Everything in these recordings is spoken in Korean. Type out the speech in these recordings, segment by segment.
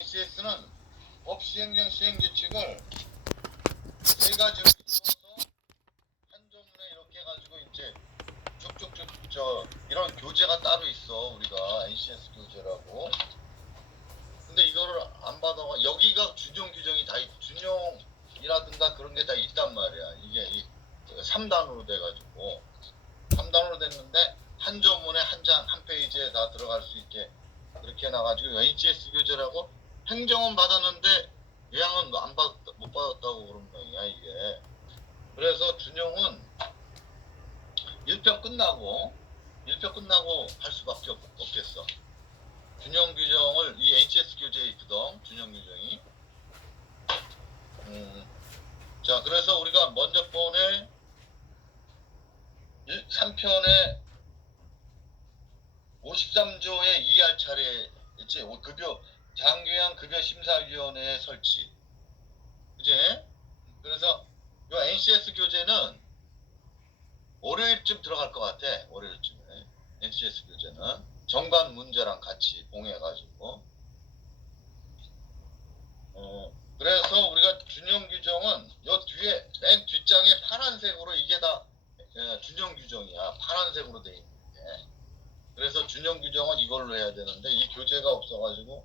CS는 법 시행령 시행 규칙을 세 가지로 이루어서 한 조문에 이렇게 해가지고 이제 쭉쭉쭉 이런 교재가 따로 있어. 우리가 NCS 교재라고. 근데 이거를 안 받아가 여기가 준용 규정이 다 준용이라든가 그런 게 다 있단 말이야. 이게 3단으로 돼가지고 3단으로 됐는데 한 조문에 한 페이지에 다 들어갈 수 있게 그렇게 해놔가지고 NCS 교재라고 행정은 받았는데 요양은 못 받았다고 그런 거야 이게. 그래서 준용은 1편 끝나고 할 수밖에 없겠어. 준용 규정을 이 NCS 교재에 있거든. 준용 규정이. 자, 그래서 우리가 먼저 번에 3편에 53조의 2할 차례 있지. 장교양 급여심사위원회 설치. 그지? 그래서 이 NCS 교재는 월요일쯤 들어갈 것 같아. 월요일쯤에 NCS 교재는 정관 문제랑 같이 봉해가지고. 그래서 우리가 준용 규정은 요 뒤에 맨 뒷장에 파란색으로 이게 다 준용 규정이야. 파란색으로 돼 있는 게. 그래서 준용 규정은 이걸로 해야 되는데 이 교재가 없어가지고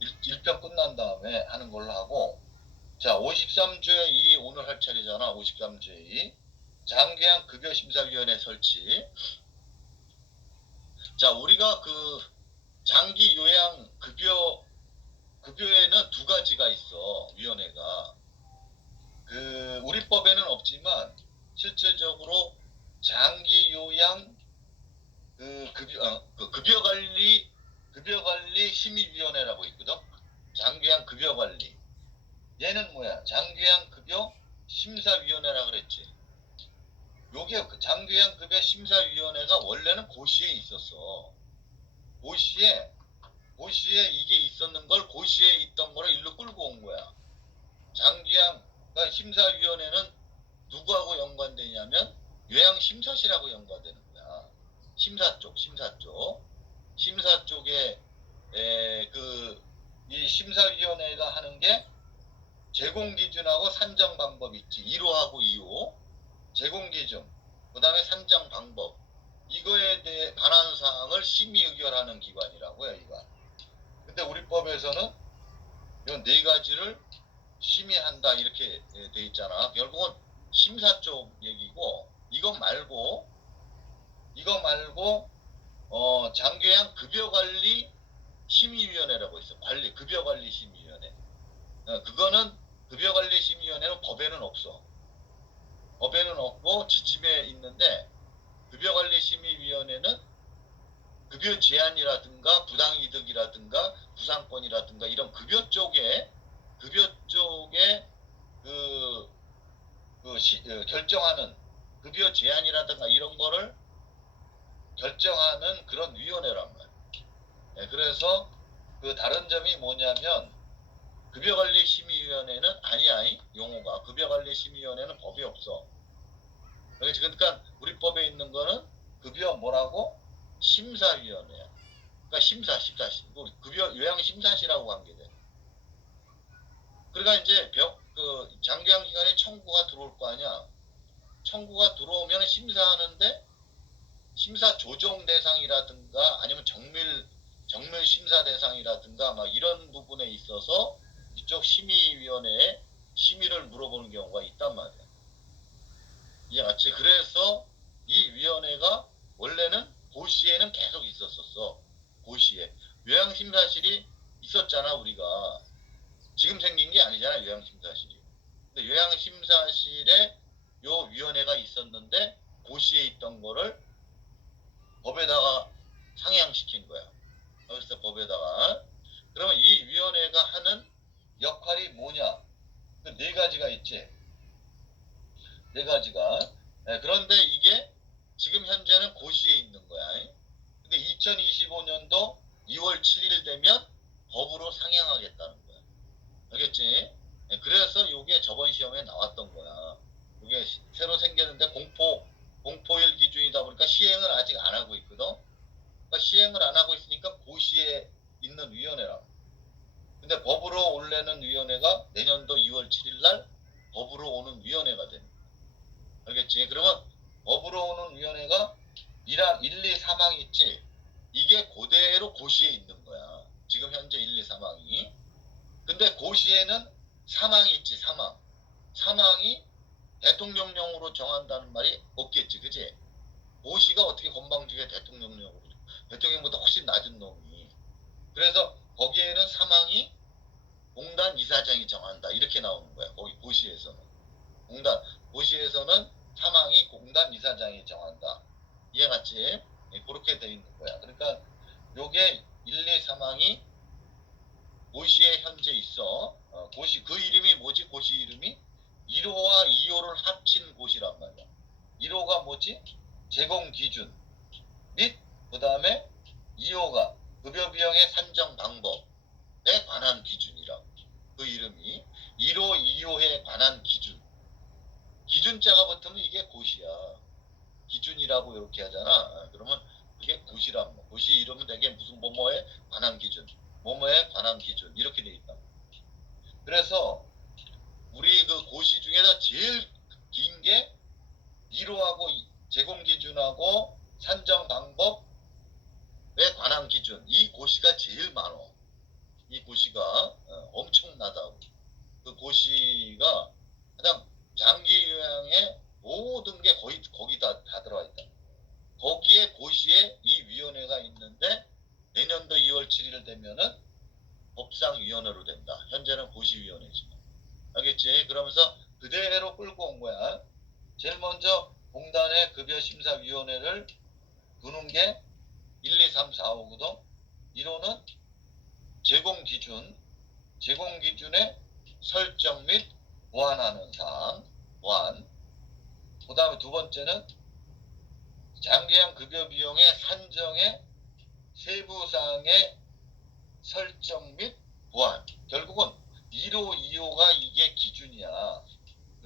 1편 끝난 다음에 하는 걸로 하고. 자, 53조의 2 오늘 할 차례잖아. 53조의 2 장기양 급여심사위원회 설치. 자, 우리가 그 장기 요양 급여에는 두 가지가 있어. 위원회가 우리 법에는 없지만 실질적으로 장기 요양 급여관리 심의위원회라고 있거든. 장기양 급여관리. 얘는 뭐야? 장기양 급여 심사위원회라 그랬지. 요게 장기양 급여 심사위원회가 원래는 고시에 있었어. 고시에 이게 있었는 걸 고시에 있던 거를 일로 끌고 온 거야. 장기양 그러니까 심사위원회는 누구하고 연관되냐면 요양심사실하고 연관되는 거야. 심사 쪽에 이 심사위원회가 하는 게 제공기준하고 산정 방법 있지. 1호하고 2호. 제공기준, 그 다음에 산정 방법. 이거에 대해 반환 사항을 심의 의결하는 기관이라고요, 이거. 근데 우리 법에서는 이 네 가지를 심의한다 이렇게 돼 있잖아. 결국은 심사 쪽 얘기고, 이거 말고 장교양 급여관리 심의위원회라고 있어. 급여관리 심의위원회. 그거는 급여관리 심의위원회는 법에는 없어. 법에는 없고 지침에 있는데, 급여관리 심의위원회는 급여 제한이라든가 부당이득이라든가 부상권이라든가 이런 급여 쪽에 결정하는 급여 제한이라든가 이런 거를 결정하는 그런 위원회란 말이에요. 네, 그래서 그 다른 점이 뭐냐면 급여관리심의위원회는 아니야. 용어가 급여관리심의위원회는 법이 없어. 그러니까 우리 법에 있는 거는 급여 뭐라고? 심사위원회야. 그러니까 급여 요양심사실하고 관계돼. 그러니까 이제 장기양 기관에 청구가 들어올 거 아니야. 청구가 들어오면 심사하는데 심사 조정 대상이라든가 아니면 정밀 심사 대상이라든가 막 이런 부분에 있어서 이쪽 심의위원회에 심의를 물어보는 경우가 있단 말이야. 이해 맞지? 그래서 이 위원회가 원래는 고시에는 계속 있었었어. 고시에 요양심사실이 있었잖아. 우리가 지금 생긴 게 아니잖아. 요양심사실이. 근데 요양심사실에 요 위원회가 있었는데 고시에 있던 거를 법에다가 상향시킨 거야. 그래서 법에다가. 그러면 이 위원회가 하는 역할이 뭐냐? 그 네 가지가 있지. 네 가지가. 그런데 이게 지금 현재는 고시에 있는 거야. 근데 2025년도 2월 7일 되면 법으로 상향하겠다는 거야. 알겠지? 그래서 이게 저번 시험에 나왔던 거야. 이게 새로 생겼는데 공포일 기준이다 보니까 시행을 아직 안 하고 있거든. 그러니까 시행을 안 하고 있으니까 고시에 있는 위원회라고. 근데 법으로 올래는 위원회가 내년도 2월 7일 날 법으로 오는 위원회가 됩니다. 알겠지? 그러면 법으로 오는 위원회가 1, 2, 3항이 있지? 이게 그대로 고시에 있는 거야. 지금 현재 1, 2, 3항이. 근데 고시에는 3항이 있지, 3항. 3항이 대통령령으로 정한다는 말이 없겠지, 그지? 고시가 어떻게 건방지게 대통령령으로, 대통령보다 훨씬 낮은 놈이. 그래서 거기에는 3항이 공단 이사장이 정한다. 이렇게 나오는 거야. 거기 고시에서는. 고시에서는 3항이 공단 이사장이 정한다. 이해갔지? 그렇게 돼 있는 거야. 그러니까 요게 1, 2, 3항이 고시에 현재 있어. 고시, 그 이름이 뭐지? 고시 이름이? 1호와 2호를 합친 고시란 말이야. 1호가 뭐지? 제공 기준 및 그 다음에 2호가 급여 비용의 산정 방법에 관한 기준이라고. 그 이름이 1호, 2호에 관한 기준. 기준자가 붙으면 이게 고시야. 기준이라고 이렇게 하잖아. 그러면 그게 고시란 말. 고시 이름은 되게 무슨 뭐뭐에 관한 기준, 뭐뭐에 관한 기준 이렇게 돼 있다. 그래서 우리 그 고시 중에서 제일 긴 게 1호하고 제공 기준하고 산정 방법에 관한 기준. 이 고시가 제일 많어. 이 고시가 엄청나다고. 그 고시가 가장 장기 요양의 모든 게 거의 거기다 다 들어와 있다. 거기에 고시에 이 위원회가 있는데 내년도 2월 7일 되면은 법상위원회로 된다. 현재는 고시위원회지만. 알겠지? 그러면서 그대로 끌고 온 거야. 제일 먼저 공단의 급여심사위원회를 두는 게 1, 2, 3, 4, 5거든. 1호는 제공기준의 설정 및 보완하는 사항, 보완. 그 다음에 두 번째는 장기형 급여 비용의 산정의 세부사항의 설정 및 보완. 결국은 1호, 2호가 이게 기준이야.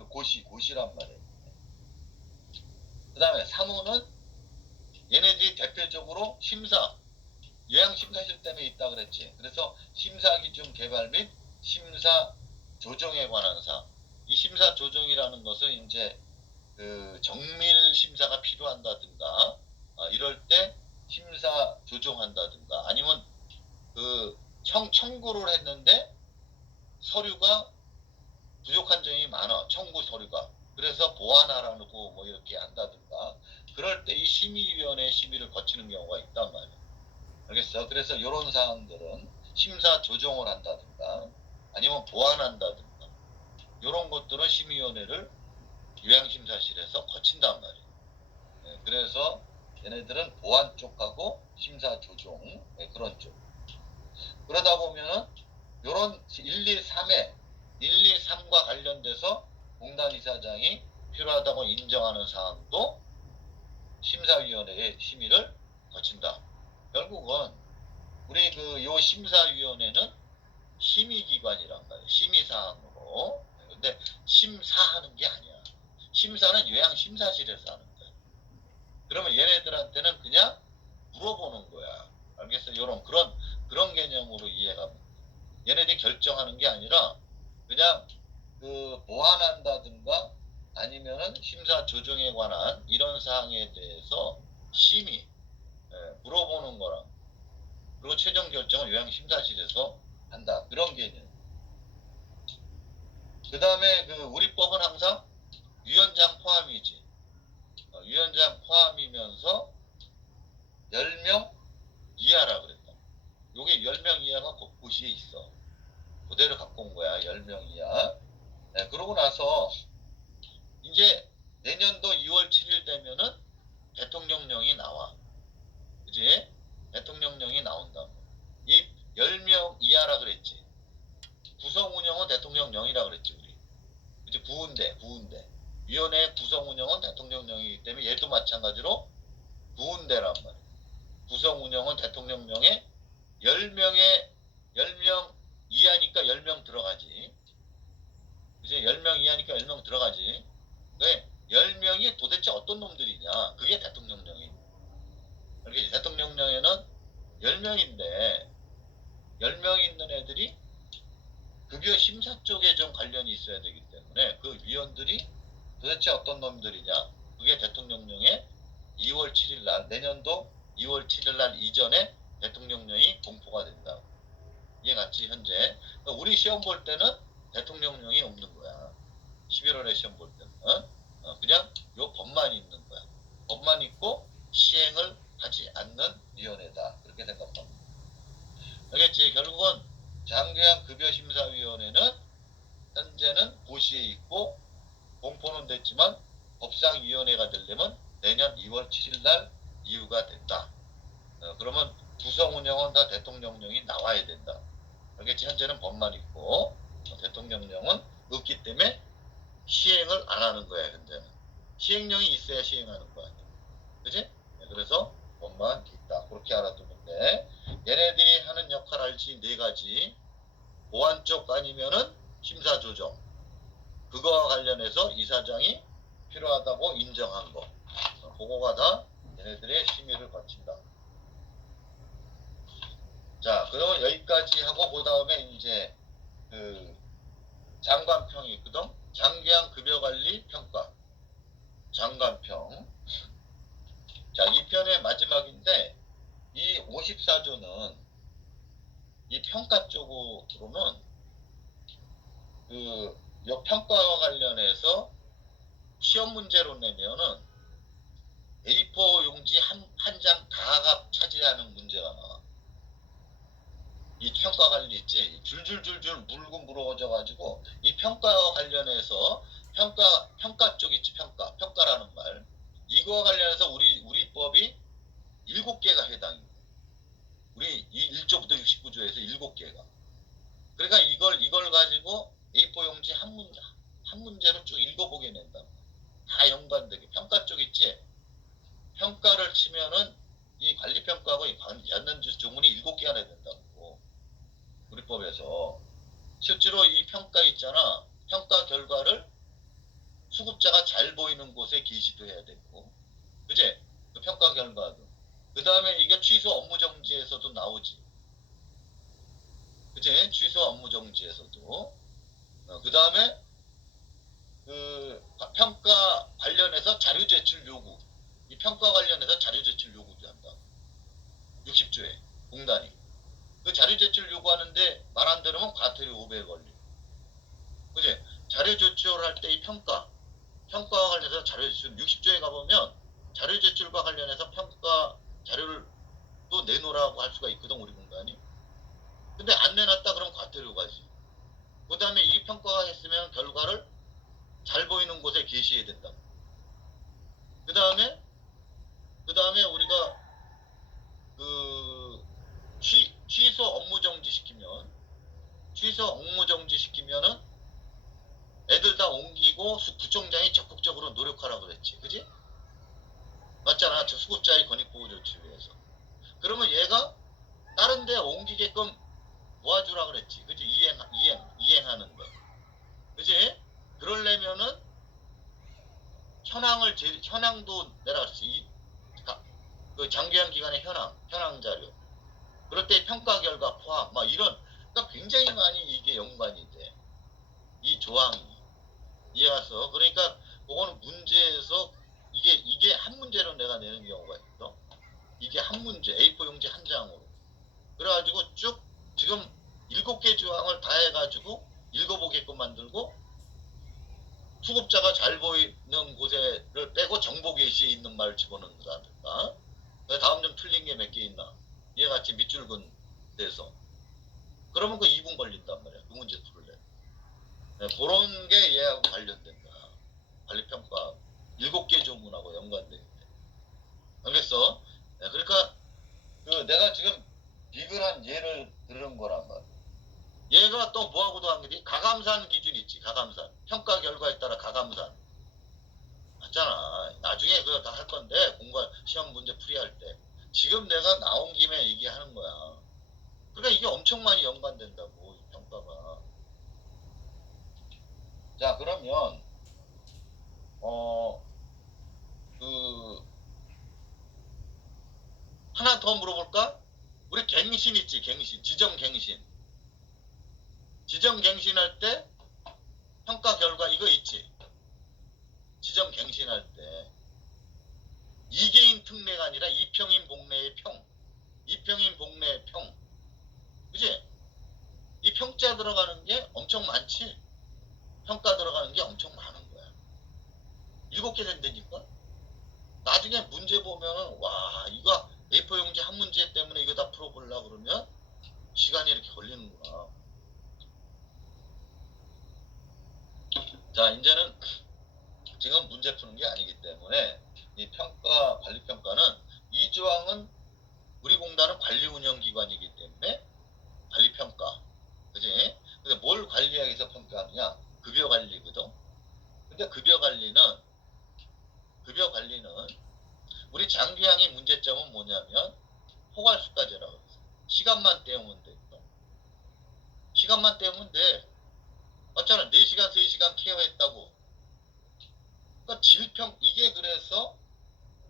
고시란 말이에요. 그 다음에 3호는 얘네들이 대표적으로 요양심사실 때문에 있다 그랬지. 그래서 심사기준 개발 및 심사 조정에 관한 사항. 이 심사 조정이라는 것은 이제 그 정밀 심사가 필요한다든가 이럴 때 심사 조정한다든가 아니면 그 청구를 했는데 서류가 부족한 점이 많아. 청구 서류가. 그래서 보완하라고 뭐 이렇게 한다든가 그럴 때 이 심의위원회 심의를 거치는 경우가 있단 말이야. 알겠어? 그래서 이런 사항들은 심사 조정을 한다든가 아니면 보완한다든가 이런 것들은 심의위원회를 요양심사실에서 거친단 말이에요. 네, 그래서 얘네들은 보완 쪽하고 심사 조정 네, 그런 쪽. 그러다 보면은 요런 1, 2, 3과 관련돼서 공단 이사장이 필요하다고 인정하는 사항도 심사위원회의 심의를 거친다. 결국은 우리 요 심사위원회는 심의기관이란 말이에요. 심의사항으로. 근데 심사하는 게 아니야. 심사는 요양심사실에서 하는 거야. 그러면 얘네들한테는 그냥 물어보는 거야. 알겠어? 그런 개념으로 이해가. 얘네들이 결정하는 게 아니라 그냥 그 보완한다든가 아니면은 심사 조정에 관한 이런 사항에 대해서 물어보는 거랑 그리고 최종 결정은 요양심사실에서 한다. 그런 개념. 그 다음에 우리 법은 항상 위원장 포함이지. 위원장 포함이면서 10명 이하라 그랬다. 요게 10명 이하가 고시에 있어. 그대로 갖고 온 거야. 10명 이하. 네, 그러고 나서 이제 내년도 2월 7일 되면은 대통령령이 나와. 그지? 대통령령이 나온다. 이 10명 이하라 그랬지. 구성 운영은 대통령령이라 그랬지, 우리. 그지? 부은대. 위원회 구성 운영은 대통령령이기 때문에 얘도 마찬가지로 부은대란 말이야. 구성 운영은 대통령령에 10명 이하니까 10명 들어가지. 이제 10명 이하니까 10명 들어가지. 왜? 10명이 도대체 어떤 놈들이냐? 그게 대통령령이. 이렇게 대통령령에는 10명인데 10명 있는 애들이 급여 심사 쪽에 좀 관련이 있어야 되기 때문에 그 위원들이 도대체 어떤 놈들이냐, 그게 대통령령에 2월 7일 날, 내년도 2월 7일 날 이전에 대통령령이 공포가 된다. 이해 갔지? 현재 그러니까 우리 시험 볼 때는 대통령령이 없는 거야. 11월에 시험 볼 때는 그냥 요 법만 있는 거야. 법만 있고 시행을 하지 않는 위원회다, 그렇게 생각합니다. 알겠지? 결국은 장기한 급여심사위원회는 현재는 고시에 있고 공포는 됐지만 법상위원회가 되려면 내년 2월 7일 날 이유가 된다. 그러면 구성 운영은 다 대통령령이 나와야 된다. 알겠지? 현재는 법만 있고 대통령령은 없기 때문에 시행을 안 하는 거야. 현재는 시행령이 있어야 시행하는 거야. 그지? 그래서 법만 있다. 그렇게 알아두면 돼. 얘네들이 하는 역할 알지? 네 가지. 보안 쪽 아니면은 심사 조정. 그거와 관련해서 이사장이 필요하다고 인정한 거. 그거가 다 얘네들의 심의를 거친다. 자, 그러면 여기까지 하고 그 다음에 이제 그 장관평이 있거든. 장기한 급여관리 평가. 장관평. 자, 이 편의 마지막인데 이 54조는 이 평가 쪽으로는 요 평가와 관련해서 시험 문제로 내면은 A4 용지 한 장 다가 차지하는 문제가 나와. 이 평가 관리 있지? 줄줄줄줄 물고 물어져 가지고 이 평가와 관련해서 평가 쪽 있지? 평가라는 말. 이거와 관련해서 우리 법이 7개가 해당이. 우리 1조부터 69조에서 7개가. 그러니까 이걸 가지고 A4 용지 한 문제로 쭉 읽어보게 낸다. 다 연관되게. 평가 쪽 있지? 평가를 치면은 이 관리평가하고 이 연관주 조문이 7개가 된다고. 우리 법에서. 실제로 이 평가 있잖아. 평가 결과를 수급자가 잘 보이는 곳에 게시도 해야 되고. 그지? 그 평가 결과도. 그 다음에 이게 취소 업무정지에서도 나오지. 그지? 취소 업무정지에서도. 그 다음에 그 평가 관련해서 자료 제출 요구. 이 평가 관련해서 자료 제출 요구도 한다. 60조에 공단이. 그 자료 제출 요구하는데 말 안 들으면 과태료 500 걸리. 그지? 자료 제출할 때 이 평가와 관련해서 자료 제출 60조에 가보면 자료 제출과 관련해서 평가 자료를 또 내놓으라고 할 수가 있거든, 우리 공단이. 근데 안 내놨다 그러면 과태료 가지. 그 다음에 이 평가가 했으면 결과를 잘 보이는 곳에 게시해야 된다. 그 다음에 우리가 그 취소 업무 정지 시키면은 애들 다 옮기고 구청장이 적극적으로 노력하라고 그랬지. 그지? 맞잖아. 저 수급자의 권익보호 조치를 위해서. 그러면 얘가 다른 데 옮기게끔 도와주라 그랬지. 그지? 이행하는 거. 그지? 그러려면은 현황도 내려갔지. 그 장기한 기간의 현황 자료. 그럴 때 평가 결과 포함, 막 이런, 그러니까 굉장히 많이 이게 연관이 돼. 이 조항이. 이해가서. 그러니까, 그거는 문제에서, 이게 한 문제로 내가 내는 경우가 있어. 이게 한 문제, A4 용지 한 장으로. 그래가지고 쭉, 지금 7개 조항을 다 해가지고 읽어보게끔 만들고, 수급자가 잘 보이는 곳에를 빼고 정보 게시에 있는 말을 집어넣는다든가. 다음 좀 틀린 게 몇 개 있나. 얘같이 밑줄 근 데서. 그러면 그 2분 걸린단 말이야. 그 문제 풀래. 네, 그런 게 얘하고 관련된다. 관리평가 7개 조문하고 연관돼. 알겠어? 네, 그러니까 내가 지금 비근한 예를 들은 거란 말이야. 얘가 또 뭐하고도 한 게 가감산 기준 있지. 가감산. 평가 결과에 따라 가감산. 맞잖아. 나중에 그거 다 할 건데 공부 시험 문제 풀이할 때. 지금 내가 나온 김에 얘기하는 거야. 그러니까 이게 엄청 많이 연관된다고, 이 평가가. 자, 그러면 하나 더 물어볼까? 우리 갱신 있지, 갱신. 지정 갱신. 지정 갱신할 때 평가 결과 이거 있지. 지정 갱신할 때 이계인 특례가 아니라 이평인 복례의 평. 이평인 복례의 평. 그지? 이 평자 들어가는 게 엄청 많지. 평가 들어가는 게 엄청 많은 거야. 7개 된다니까? 나중에 문제 보면은, 와, 이거 A4 용지 한 문제 때문에 이거 다 풀어보려고 그러면 시간이 이렇게 걸리는구나. 자, 이제는 지금 문제 푸는 게 아니기 때문에 이 평가, 관리평가는 이 조항은 우리 공단은 관리운영기관이기 때문에 관리평가. 그지? 근데 뭘 관리하기 위해서 평가하느냐? 급여관리거든. 근데 급여관리는 우리 장기항의 문제점은 뭐냐면 포괄수까지라고 했어. 시간만 때우면 돼. 시간만 때우면 돼. 맞잖아. 4시간, 3시간 케어했다고. 그러니까 이게 그래서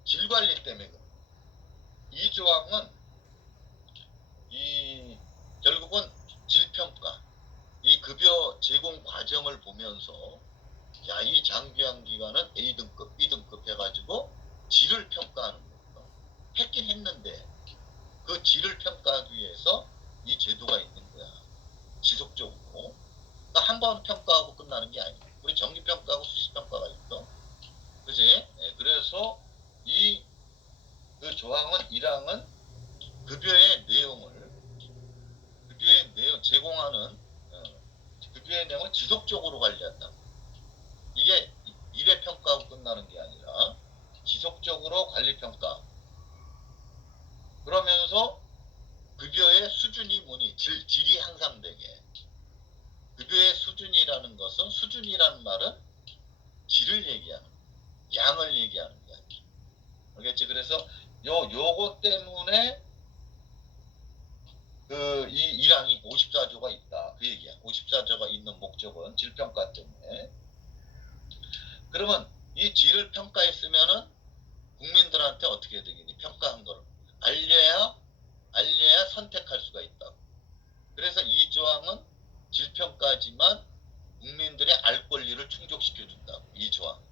질관리 때문에 그래. 이 조항은 결국은 질평가, 이 급여 제공 과정을 보면서 야, 이 장기항 기관은 A등급, B등급 해가지고 질을 평가하는 거예요. 했긴 했는데 그 질을 평가하기 위해서 이 제도가 있는 거야. 지속적으로. 그러니까 한 번 평가하고 끝나는 게 아니야. 우리 정기평가하고 수시평가가 있어. 그지? 네, 그래서 그 조항은 1항은 급여의 내용을 제공하는 급여의 내용을 지속적으로 관리한다. 이게 1회 평가하고 끝나는 게 아니라 지속적으로 관리평가. 그러면서 급여의 수준이 뭐니? 질이 향상되게. 급여의 수준이라는 것은, 수준이라는 말은 질을 얘기하는, 양을 얘기하는 거야. 알겠지? 그래서 요거 때문에 이 1항이 54조가 있다. 그 얘기야. 54조가 있는 목적은 질평가 때문에. 그러면 이 질을 평가했으면은 국민들한테 어떻게 되겠니? 평가한 거를 알려야 선택할 수가 있다. 그래서 이 조항은 질평가지만 국민들의 알 권리를 충족시켜준다. 이 조항.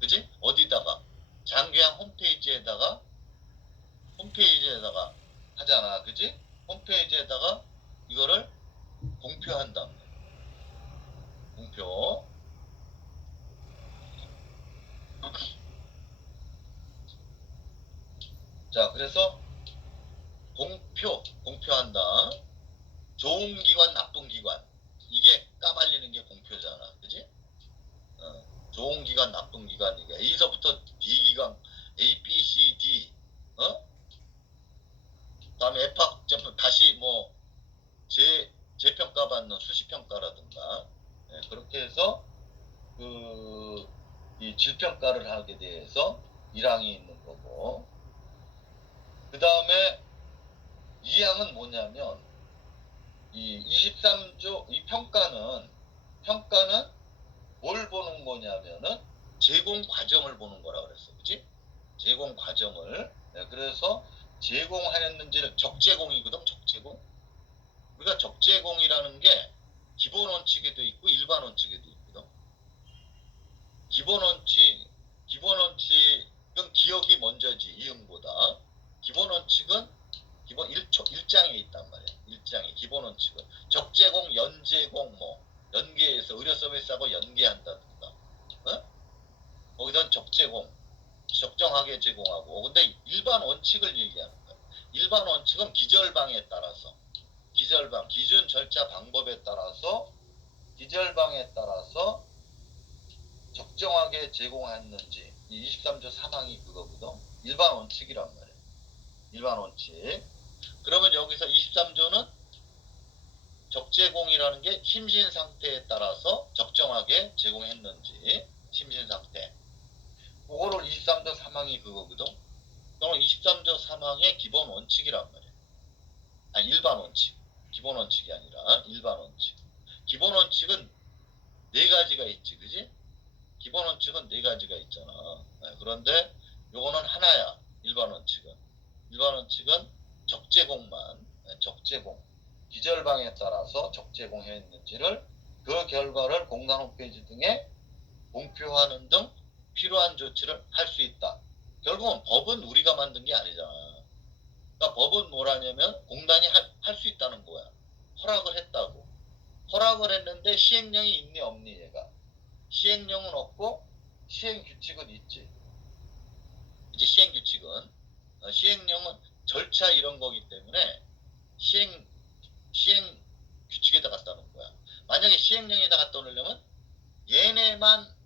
그지? 어디다가? 장기항 홈페이지에다가 하잖아. 그지? 홈페이지에다가 이거를 공표한다. 공표. 자, 그래서 공표한다. 좋은 기관, 나쁜 기관. 이게 까발리는 게 공표잖아. 그지? 좋은 기관, 나쁜 기관. 이게 A서부터 D 기관, A, B, C, D. 다음에 F학, 다시 뭐, 재평가받는 수시평가라든가. 그렇게 해서, 이 질평가를 하게 돼서 1항이 있는 거고. 그 다음에 2항은 뭐냐면, 이 23조, 이 평가는 뭘 보는 거냐면은 제공 과정을 보는 거라 그랬어. 그지? 제공 과정을. 네, 그래서 제공하였는지는 적제공이거든, 적제공. 우리가 적제공이라는 게 기본 원칙에도 있고 일반 원칙에도 있거든. 기본 원칙은 기억이 먼저지, 이응보다. 기본 원칙은 기본 1장에 있단 말이야. 1장에 기본 원칙은 적제공, 연제공, 뭐 연계해서 의료 서비스하고 연계한다든가. 거기선 적제공, 적정하게 제공하고. 근데 일반 원칙을 얘기하는 거야. 일반 원칙은 기절방에 따라서, 기준 절차 방법에 따라서, 적정하게 제공했는지, 이 23조 3항이 그거거든. 일반 원칙이란 말이야. 일반 원칙. 그러면 여기서 23조는 적제공이라는 게 심신 상태에 따라서 적정하게 제공했는지, 심신 상태. 그거를 23조 3항이 그거거든. 그럼 23조 3항의 기본 원칙이란 말이야. 아니, 일반 원칙. 기본 원칙이 아니라 일반 원칙. 기본 원칙은 4가지가 있지, 그지? 기본 원칙은 4가지가 있잖아. 그런데 요거는 하나야. 일반 원칙은 적제공만, 적제공. 기절방에 따라서 적재공했는지를 그 결과를 공단 홈페이지 등에 공표하는 등 필요한 조치를 할 수 있다. 결국은 법은 우리가 만든 게 아니잖아. 그러니까 법은 뭐라냐면 공단이 할 수 있다는 거야. 허락을 했다고. 허락을 했는데 시행령이 있니 없니 얘가. 시행령은 없고 시행규칙은 있지. 이제 시행규칙은 시행령은 절차 이런 거기 때문에 시행 규칙에다 갖다 놓은 거야. 만약에 시행령에다 갖다 놓으려면 얘네만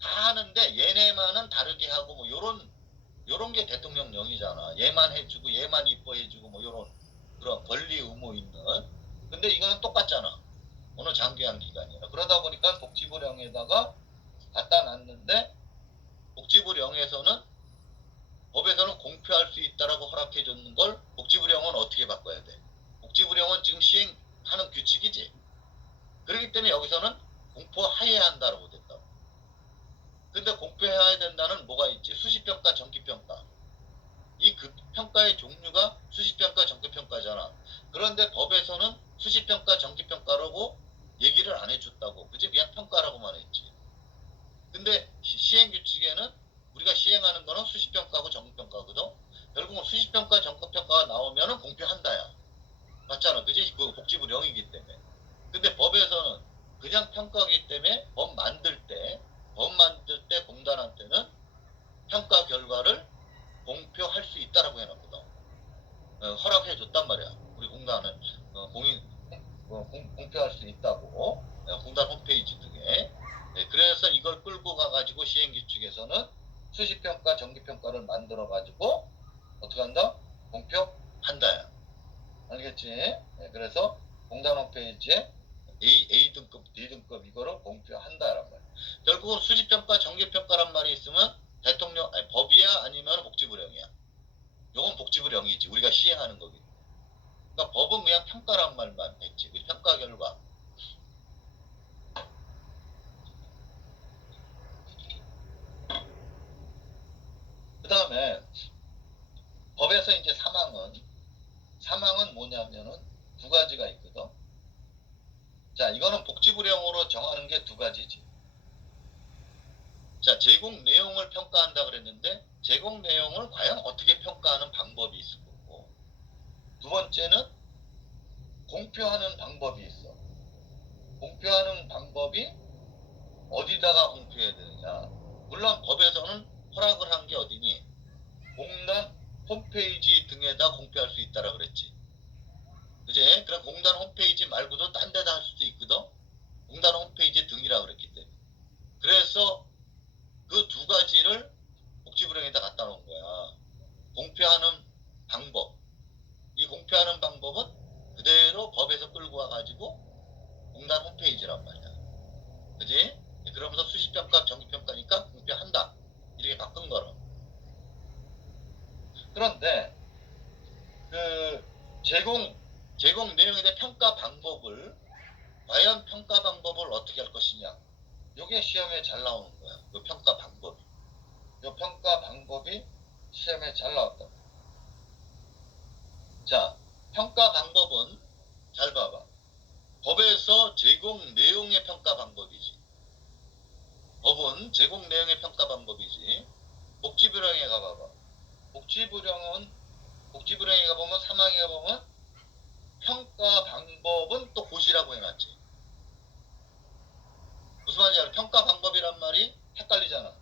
다 하는데 얘네만은 다르게 하고 뭐 요런 게 대통령령이잖아. 얘만 해주고 얘만 이뻐해주고 뭐 요런 그런 권리 의무 있는. 근데 이거는 똑같잖아. 어느 장기한 기간이라. 그러다 보니까 복지부령에다가 갖다 놨는데 복지부령에서는 법에서는 공표할 수 있다라고 허락해 줬는 걸 복지부령은 어떻게 바꿔야 돼? 복지부령은 지금 시행하는 규칙이지. 그렇기 때문에 여기서는 공표해야 한다라고 됐다고. 근데 공표해야 된다는 뭐가 있지? 수시평가, 정기평가. 이 그 평가의 종류가 수시평가, 정기평가잖아. 그런데 법에서는 수시평가, 정기평가라고 얘기를 안 해줬다고. 그지? 그냥 평가라고만 했지. 근데 시행규칙에는 우리가 시행하는 거는 수시평가하고 정기평가거든. 결국은 수시평가, 정기평가가 나오면은 공표한다야. 맞잖아. 그지? 그 복지부령이기 때문에. 근데 법에서는 그냥 평가이기 때문에 법 만들 때 공단한테는 평가 결과를 공표할 수 있다라고 해놨거든. 허락해 줬단 말이야. 우리 공단은 공표할 수 있다고. 공단 홈페이지 등에. 네, 그래서 이걸 끌고 가가지고 시행규칙에서는 수시평가, 정기평가를 만들어가지고 어떻게 한다? 공표한다야. 알겠지? 네, 그래서 공단 홈페이지에 A등급, D등급 이거를 공표한다란 말이야. 결국은 수시평가, 정기평가란 말이 있으면 대통령, 아니, 법이야 아니면 복지부령이야. 요건 복지부령이지. 우리가 시행하는 거기. 그러니까 법은 그냥 평가란 말만 했지. 그 평가 결과. 그 다음에 법에서 이제 사망은 뭐냐면은 두 가지가 있거든. 자, 이거는 복지부령으로 정하는 게 두 가지지. 자, 제공 내용을 평가한다 그랬는데 제공 내용을 과연 어떻게 평가하는 방법이 있을 거고, 두 번째는 공표하는 방법이 있어. 공표하는 방법이 어디다가 공표해야 되느냐. 물론 법에서는 허락을 한 게 어디니? 공단 홈페이지 등에다 공표할 수 있다라 그랬지. 그제? 그럼 공단 홈페이지 말고도 딴 데다 할 수도 있거든. 공단 홈페이지 등이라 그랬기 때문에. 그래서 그 두 가지를 복지부령에다 갖다 놓은 거야. 공표하는 방법. 이 공표하는 방법은 그대로 법에서 끌고 와가지고 공단 홈페이지란 말이야. 그지? 그러면서 수시평가, 정기평가니까 공표한다. 이렇게 바꾼 거로. 그런데 그 제공 내용에 대한 평가 방법을 과연 평가 방법을 어떻게 할 것이냐. 이게 시험에 잘 나오는 거야. 이 평가 방법이. 이 평가 방법이 시험에 잘 나왔다. 자, 평가 방법은 잘 봐봐. 법에서 제공 내용의 평가 방법이지. 법은 제공 내용의 평가 방법이지. 복지부령에 가봐봐. 복지부령에 가보면 사망에 가보면 평가 방법은 또 고시라고 해놨지. 무슨 말인지 알아? 평가 방법이란 말이 헷갈리잖아.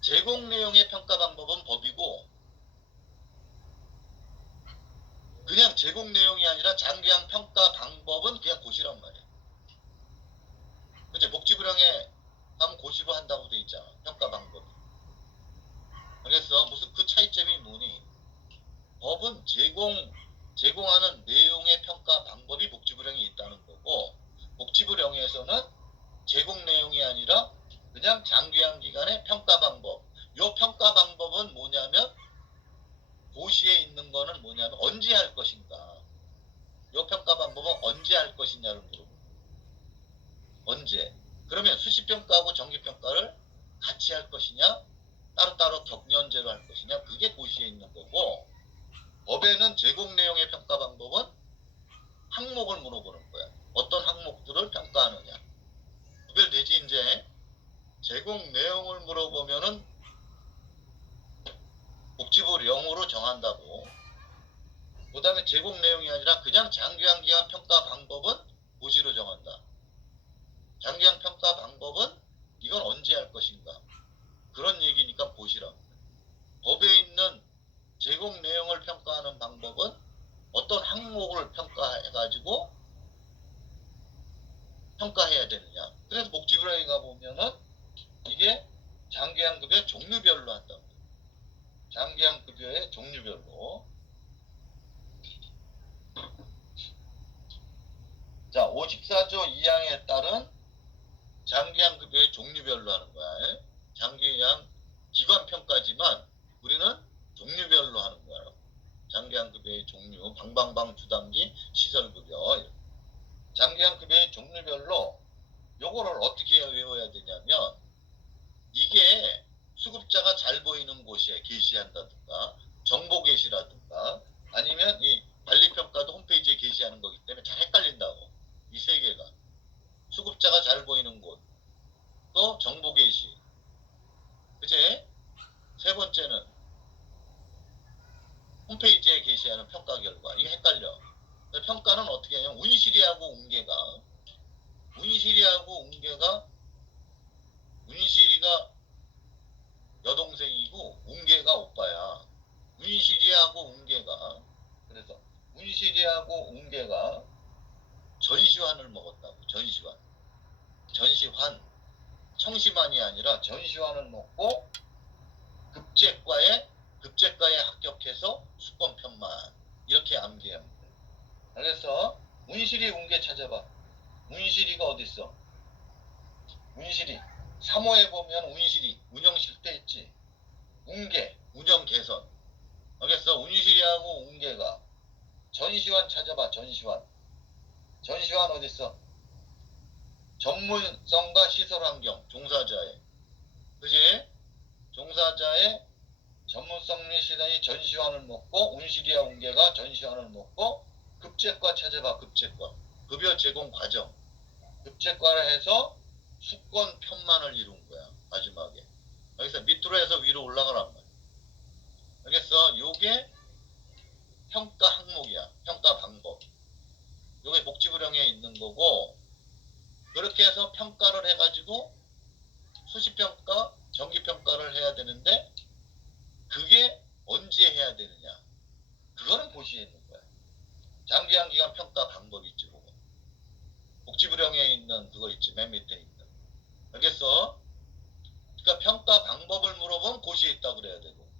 제공 내용의 평가 방법은 법이고 그냥 제공 내용이 아니라 장기한 평가 방법은 그냥 고시란 말이야. 그치? 복지부령에 가면 고시로 한다고 돼 있잖아. 평가 방법이. 그래서 무슨 그 차이점이 뭐니? 법은 제공하는 내용의 평가 방법이 복지부령에 있다는 거고, 복지부령에서는 제공 내용이 아니라 그냥 장기한 기간의 평가 방법. 요 평가 방법은 뭐냐면 고시에 있는 거는 뭐냐면 언제 할 것인가. 요 평가 방법은 언제 할 것이냐를 물어보고. 언제? 그러면 수시평가하고 정기평가를 같이 할 것이냐? 따로따로 격년제로 할 것이냐? 그게 고시에 있는 거고, 법에는 제공 내용의 평가 방법은 항목을 물어보는 거야. 어떤 항목들을 평가하느냐. 구별되지 이제. 제공 내용을 물어보면은 복지부령으로 정한다고. 그 다음에 제공 내용이 아니라 그냥 장기한기간 평가 방법은 고시로 정한다. 장기한 평가 방법은 이건 언제 할 것인가. 그런 얘기니까 보시라고. 법에 있는 제공 내용을 평가하는 방법은 어떤 항목을 평가해가지고 평가해야 되느냐. 그래서 복지부령에 가보면은 이게 장기한급여 종류별로 한다고. 장기한급여의 종류별로. 자, 54조 2항에 따른 장기한급여의 종류별로 하는 거야. 장기한 기관평가지만 우리는 종류별로 하는 거야. 장기한급여의 종류, 방방방 주담기 시설급여. 장기한급여의 종류별로 요거를 어떻게 외워야 되냐면 이게 수급자가 잘 보이는 곳에 게시한다든가 정보 게시라든가 아니면 이 관리평가도 홈페이지에 게시하는 거기 때문에 잘 헷갈린다고. 이 세 개가 수급자가 잘 보이는 곳, 또 정보 게시, 그제? 세 번째는 홈페이지에 게시하는 평가 결과. 이게 헷갈려. 평가는 어떻게 하냐면 운실이하고 운계가 운실이가 여동생이고 운계가 오빠야. 운실이하고 운계가, 그래서 운실이하고 운계가 전시환을 먹었다고. 전시환 청심환이 아니라 전시환을 먹고 급제과에 합격해서 수권 편만. 이렇게 암기하면 돼. 알겠어? 운실이 운계 찾아봐. 운실이가 어딨어? 운실이 3호에 보면 운실이 운영 실패했지. 운계 운영 개선. 알겠어? 운실이하고 운계가. 전시환 찾아봐. 전시환 어딨어? 전문성과 시설환경 종사자의, 그지? 종사자의 전문성 및 시설이 전시환을 먹고 운실이와 운계가 전시환을 먹고 급제과 찾아봐. 급제과 급여 제공 과정 급제과를 해서 수권 편만을 이룬 거야. 마지막에 여기서 밑으로 해서 위로 올라가란 말이야. 알겠어? 요게 평가 항목이야. 평가 방법. 요게 복지부령에 있는 거고, 그렇게 해서 평가를 해가지고 수시평가, 정기평가를 해야 되는데 그게 언제 해야 되느냐. 그거는 고시에 있는 거야. 장기한 기간 평가 방법 있지. 그거. 복지부령에 있는 그거 있지. 맨 밑에 있는. 알겠어? 그러니까 평가 방법을 물어보면 고시에 있다 그래야 되고,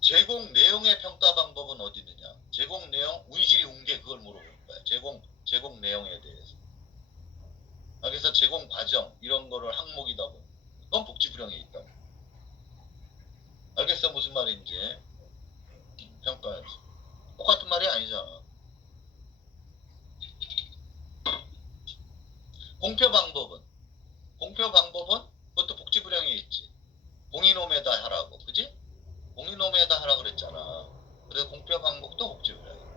제공 내용의 평가 방법은 어디 있느냐. 제공 내용, 운실이 운계 그걸 물어보는 거야. 제공 내용에 대해서. 그래서 제공 과정 이런 거를 항목이다 보면 그건 복지부령에 있다. 알겠어? 무슨 말인지. 평가에서 똑같은 말이 아니잖아. 공표 방법은 그것도 복지부령에 있지. 공인홈에다 하라고. 그지? 공인홈에다 하라고 그랬잖아. 그래서 공표 방법도 복지부령이고,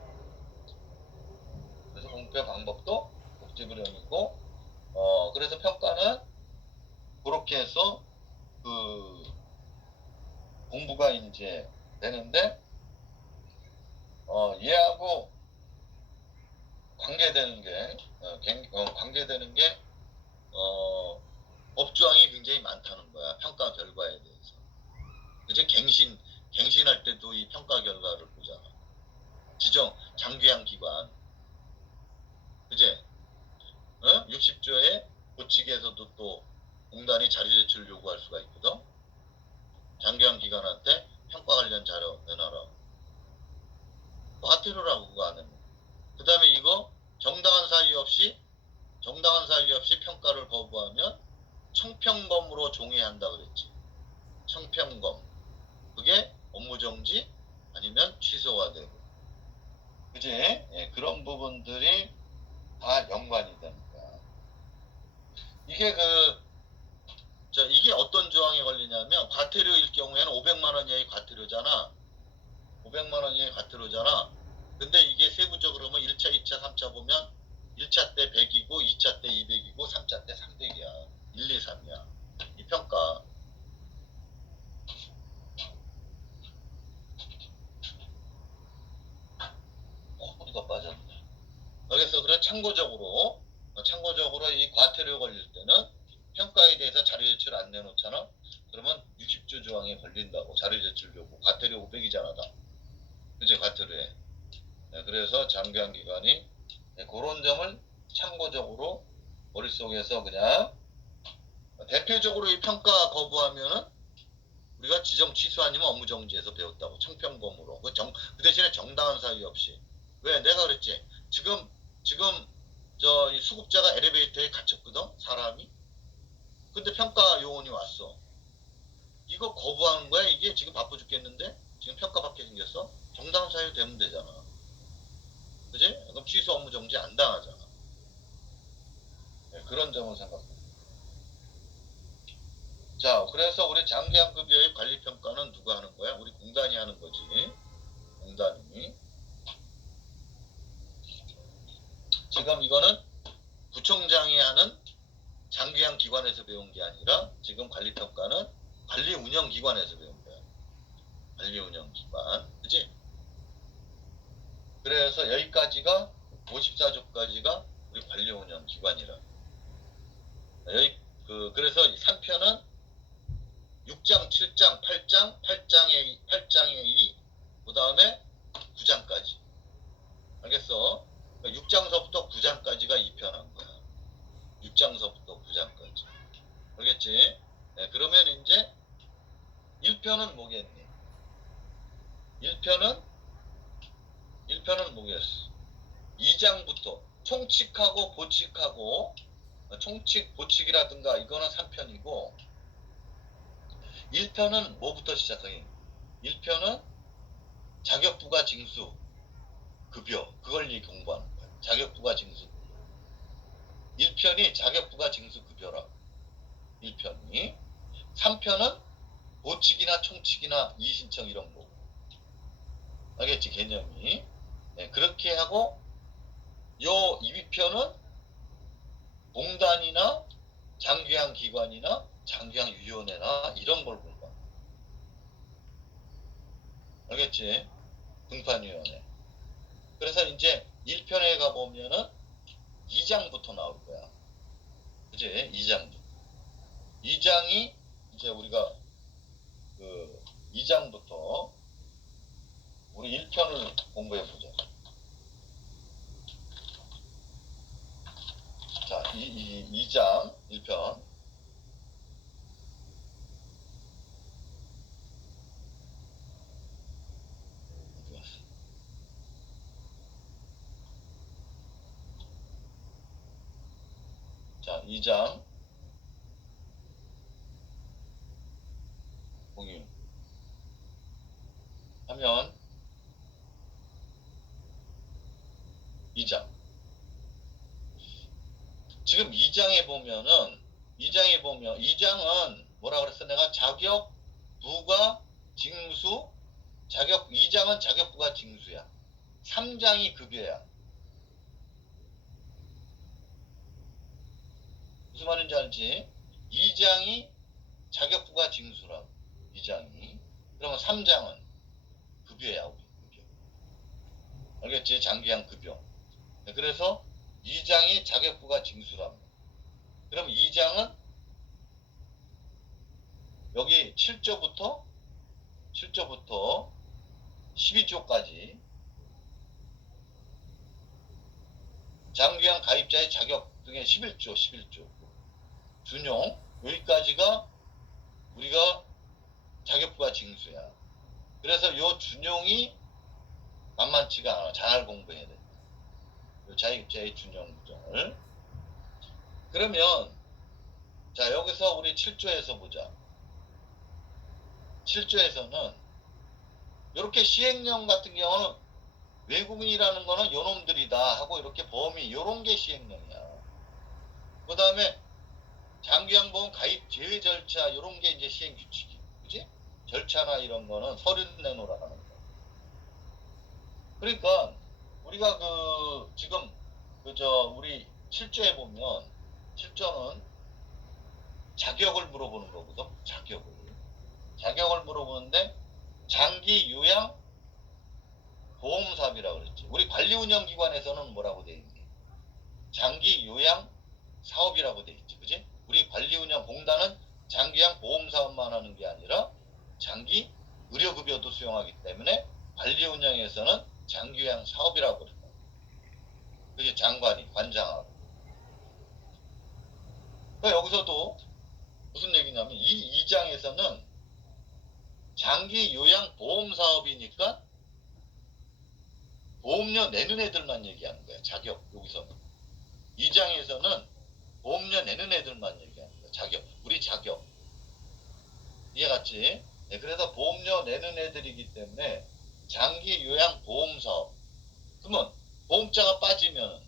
그래서 공표 방법도 복지부령이고, 그래서 평가는 그렇게 해서 그 공부가 이제 되는데, 얘하고 관계되는 게 법조항이 굉장히 많다는 거야. 평가 결과에 대해서. 그제 갱신할 때도 이 평가 결과를 보잖아. 장기한 기관. 그제? 60조에 고치기에서도 또 공단이 자료 제출 요구할 수가 있거든. 장기한 기관한테 평가 관련 자료 내놔라. 화태료라고 그거 안 했네. 그 다음에 이거 정당한 사유 없이 평가를 거부하면 청평검으로 종이한다 그랬지. 청평검. 그게 업무정지 아니면 취소가 되고. 그지? 예, 그런 부분들이 다 연관이 되는 거야. 이게 이게 어떤 조항에 걸리냐면, 과태료일 경우에는 500만 원 이하의 과태료잖아. 500만 원 이하의 과태료잖아. 근데 이게 세부적으로 보면 1차, 2차, 3차 보면 1차 때 100이고 2차 때 200이고 3차 때 300이야. 1, 2, 3이야. 이 평가. 누가 빠졌네. 그래서 그래 참고적으로 이 과태료 걸릴 때는 평가에 대해서 자료 제출 안 내놓잖아. 그러면 60조 조항에 걸린다고. 자료 제출 요구. 과태료 500이잖아 다. 그치 과태료에. 네, 그래서 장기한 기관이 네, 그런 점을 참고적으로 머릿속에서 그냥 대표적으로 이 평가 거부하면은 우리가 지정 취소 아니면 업무 정지에서 배웠다고. 청평검으로. 그 대신에 정당한 사유 없이. 왜? 내가 그랬지. 지금 이 수급자가 엘리베이터에 갇혔거든. 사람이. 근데 평가 요원이 왔어. 이거 거부하는 거야? 이게 지금 바빠 죽겠는데? 지금 평가받게 생겼어? 정당한 사유 되면 되잖아. 그지? 그럼 취소 업무 정지 안 당하잖아. 네, 그런 점을 생각해. 자, 그래서 우리 장기한급여의 관리평가는 누가 하는 거야? 우리 공단이 하는 거지. 공단이. 지금 이거는 구청장이 하는 장기한 기관에서 배운 게 아니라 지금 관리평가는 관리운영기관에서 배운 거야. 관리운영기관. 그지? 그래서 여기까지가 54조까지가 우리 관리운영기관이라. 그래서 3편은 6장, 7장, 8장의 2, 그 다음에 9장까지. 알겠어? 6장서부터 9장까지가 2편 한 거야. 6장서부터 9장까지. 알겠지? 네, 그러면 이제 1편은 뭐겠니? 1편은 뭐겠어? 2장부터 총칙하고 보칙하고 총칙, 보칙이라든가 이거는 3편이고 1편은 뭐부터 시작하니? 1편은 자격부가 징수, 급여, 그걸 공부하는 거야. 자격부가 징수. 1편이 자격부가 징수 급여라. 1편이. 3편은 보칙이나 총칙이나 이의신청 이런 거. 알겠지? 개념이. 네, 그렇게 하고 요 2편은 공단이나 장기한 기관이나 장기한위원회나 이런 걸 볼 거야. 알겠지? 등판위원회. 그래서 이제 1편에 가보면은 2장부터 나올 거야. 그치? 2장부터. 2장이 이제 우리가 2장부터 우리 1편을 공부해보자. 자, 2장 1편. 자, 2장 공유 하면 2장. 지금 2장에 보면 2장은 뭐라 그랬어? 내가 자격, 부가, 징수, 2장은 자격부가 징수야. 3장이 급여야. 무슨 말인지 알지? 2장이 자격부가 징수라고. 2장이. 그러면 3장은 급여야. 우리 급여. 알겠지? 장기한 급여. 그래서 2장이 자격부가 징수라고. 그럼 2장은 여기 7조부터 12조까지 장기한 가입자의 자격 등의 11조 준용 여기까지가 우리가 자격부가 징수야. 그래서 요 준용이 만만치가 않아. 잘 공부해야 돼. 요 자격자의 준용 규정을. 그러면 자 여기서 우리 7조에서 보자. 7조에서는 이렇게 시행령 같은 경우는 외국인이라는 거는 요놈들이다 하고 이렇게 범위 요런 게 시행령이야. 그 다음에 장기한보험 가입 제외 절차 요런 게 이제 시행 규칙이. 그지? 절차나 이런 거는 서류 내놓으라는 거. 그러니까 우리가 지금 우리 7조에 보면 7조는 자격을 물어보는 거거든. 자격을 물어보는데 장기 요양 보험 사업이라고 그랬지. 우리 관리운영기관에서는 뭐라고 돼 있니? 장기 요양 사업이라고 돼 있지, 그지? 우리 관리운영 공단은 장기요양 보험 사업만 하는 게 아니라 장기 의료급여도 수용하기 때문에 관리운영에서는 장기요양 사업이라고 그래. 그지? 장관이 관장하고. 그러니까 여기서도 무슨 얘기냐면 이 2장에서는 장기 요양 보험 사업이니까 보험료 내는 애들만 얘기하는 거야. 자격 여기서는. 2장에서는 보험료 내는 애들만 얘기하는 거야. 자격. 우리 자격. 이해갔지? 네, 그래서 보험료 내는 애들이기 때문에 장기 요양 보험 사업. 그러면 보험자가 빠지면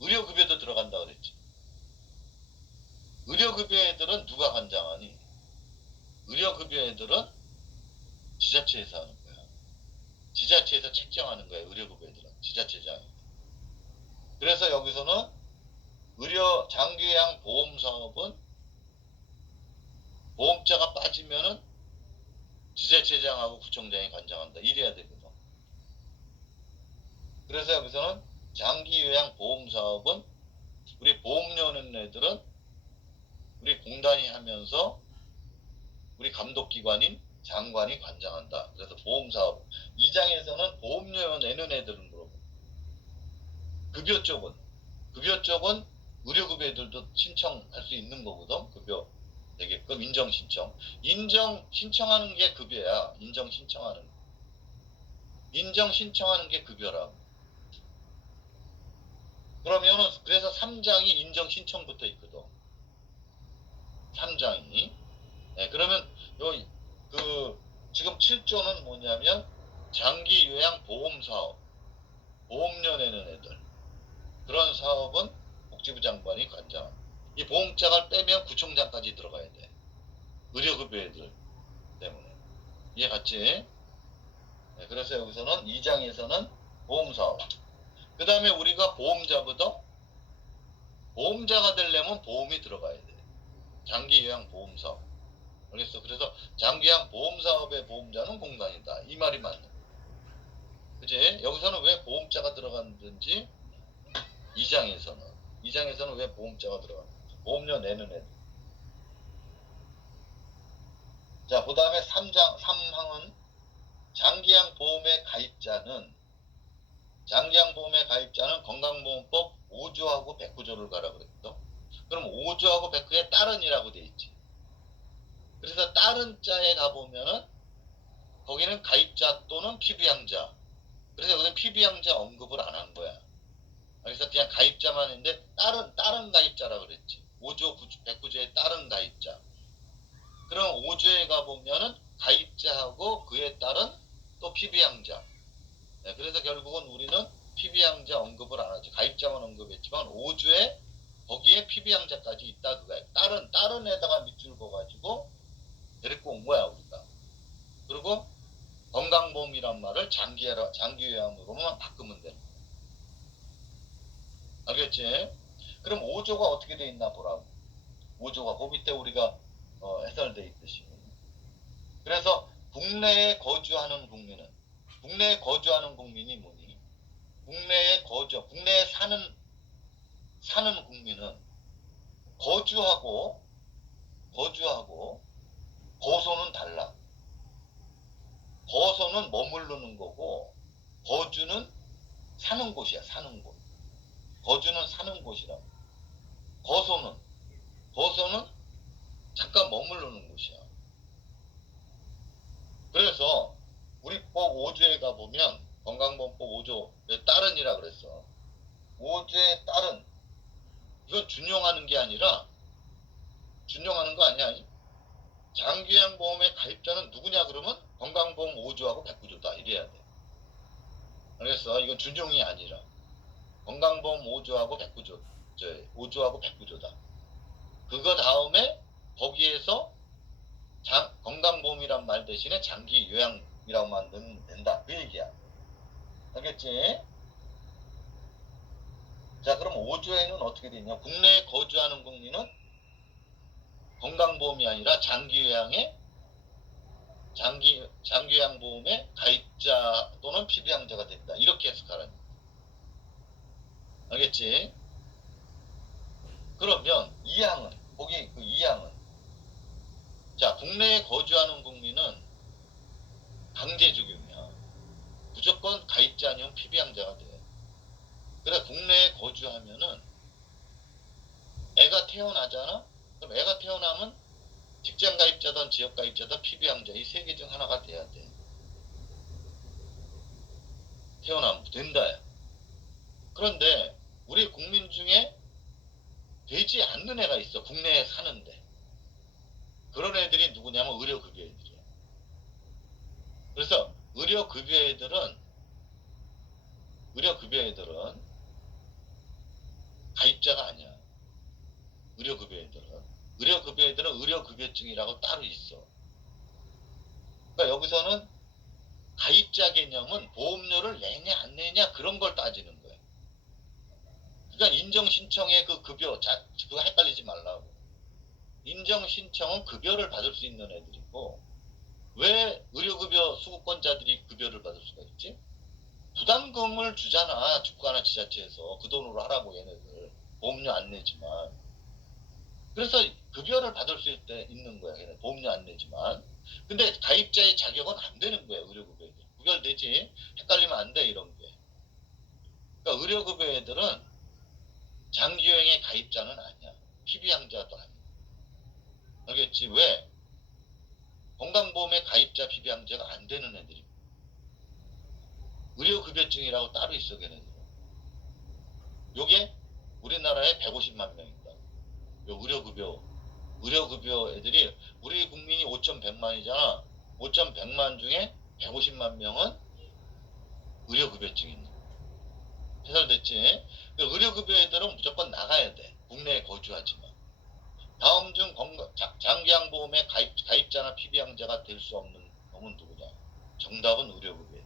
의료급여도 들어간다 그랬지. 의료급여 애들은 누가 관장하니? 의료급여 애들은 지자체에서 하는 거야. 지자체에서 책정하는 거야. 의료급여 애들은. 지자체장이. 그래서 여기서는 장기요양 보험 사업은 보험자가 빠지면은 지자체장하고 구청장이 관장한다. 이래야 되거든. 그래서 여기서는 장기요양 보험 사업은 우리 보험료 내는 애들은 우리 공단이 하면서 우리 감독기관인 장관이 관장한다. 그래서 보험사업. 2장에서는 보험료 내는 애들은 물어보. 급여 쪽은 의료급여 애들도 신청할 수 있는 거거든. 급여 되게끔 인정 신청하는 게 급여야. 인정 신청하는 게 급여라고. 그러면은 그래서 3장이 인정 신청부터 있거든. 3장이. 네, 그러면 지금 7조는 뭐냐면 장기 요양 보험 사업, 보험료 내는 애들. 그런 사업은 복지부 장관이 관장합니다. 이 보험자가 빼면 구청장까지 들어가야 돼. 의료급여 애들 때문에. 이해 갔지? 네, 그래서 여기서는 2장에서는 보험 사업. 그 다음에 우리가 보험자거든? 보험자가 되려면 보험이 들어가야 돼. 장기 요양 보험 사업. 알겠어? 그래서 장기요양 보험 사업의 보험자는 공단이다. 이 말이 맞네. 그치? 여기서는 왜 보험자가 들어갔는지 2장에서는 왜 보험자가 들어갔는지 보험료 내는 애들. 자, 그 다음에 3항은 장기요양 보험의 가입자는 건강보험법 5조하고 109조를 가라 그랬거든. 그럼 5조하고 109에 따른이라고 돼 있지. 그래서 따른 자에 가보면은 거기는 가입자 또는 피부양자. 그래서 여기는 피부양자 언급을 안 한 거야. 그래서 그냥 가입자만 했는데 다른 가입자라 그랬지. 5조 109조에 따른 가입자. 그럼 5조에 가보면은 가입자하고 그에 따른 또 피부양자. 네, 그래서 결국은 우리는 피부양자 언급을 안 하지. 가입자만 언급했지만 5조에 거기에 피부양자까지 있다 그거야. 다른 애다가 밑줄 그어가지고 데리고 온 거야 우리가. 그리고 건강보험이란 말을 장기요양으로만 바꾸면 되는 거야. 알겠지? 그럼 5조가 어떻게 돼 있나 보라고. 5조가 그 밑에 우리가 해설돼 있듯이. 그래서 국내에 거주하는 국민이 뭐니? 국내에 사는 국민은 거주하고 거소는 달라. 거소는 머무르는 거고 거주는 사는 곳이야. 사는 곳. 거주는 사는 곳이라고. 거소는 잠깐 머무르는 곳이야. 그래서 우리 법 5조에 가보면 건강보험법 5조에 따른이라 그랬어. 5조에 따른. 이건 준용하는 게 아니라 준용하는 거 아니야. 장기요양보험의 가입자는 누구냐 그러면 건강보험 5조하고 109조다 이래야 돼. 알겠어? 이건 준용이 아니라 건강보험 5조하고 109조 5조하고 109조다. 그거 다음에 거기에서 건강보험이란 말 대신에 장기요양이라고 만들면 된다. 그 얘기야. 알겠지? 자, 그럼 5조에는 어떻게 되냐? 국내에 거주하는 국민은 건강보험이 아니라 장기요양 보험의 가입자 또는 피부양자가 된다. 이렇게 해석하라는 거야. 알겠지? 그러면 2항은, 거기 그 2항은, 자, 국내에 거주하는 국민은 강제 적용이야. 무조건 가입자 아니면 피부양자가 돼. 그래, 국내에 거주하면은 애가 태어나잖아? 그럼 애가 태어나면 직장 가입자든 지역 가입자든 피부양자 이 세 개 중 하나가 돼야 돼. 태어나면 된다야. 그런데 우리 국민 중에 되지 않는 애가 있어. 국내에 사는데. 그런 애들이 누구냐면 의료급여 애들이야. 그래서 의료급여 애들은 가입자가 아니야. 의료급여 애들은 의료급여증이라고 따로 있어. 그러니까 여기서는 가입자 개념은 보험료를 내냐 안 내냐 그런 걸 따지는 거야. 그러니까 인정신청에 그 급여, 그거 헷갈리지 말라고. 인정신청은 급여를 받을 수 있는 애들이고, 왜 의료급여 수급권자들이 급여를 받을 수가 있지? 부담금을 주잖아. 주가나 지자체에서. 그 돈으로 하라고 얘네들. 보험료 안 내지만. 그래서 급여를 받을 수 있는 거야. 얘네 보험료 안 내지만. 근데 가입자의 자격은 안 되는 거야. 의료급여 애들. 구별되지? 헷갈리면 안 돼. 이런 게. 그러니까 의료급여 애들은 장기요양의 가입자는 아니야. 피부양자도 아니야. 알겠지? 왜? 건강보험의 가입자 피부양자가 안 되는 애들이 의료급여증이라고 따로 있어. 걔네들. 요게 우리나라에 150만 명 있다. 요 의료급여 애들이 우리 국민이 5,100만이잖아. 5,100만 중에 150만 명은 의료급여증이 있는 거야. 해설됐지? 의료급여 애들은 무조건 나가야 돼. 국내에 거주하지만. 다음 중 장기양보험의 가입자나 피부양자가 될 수 없는 놈은 누구냐? 정답은 의료급여.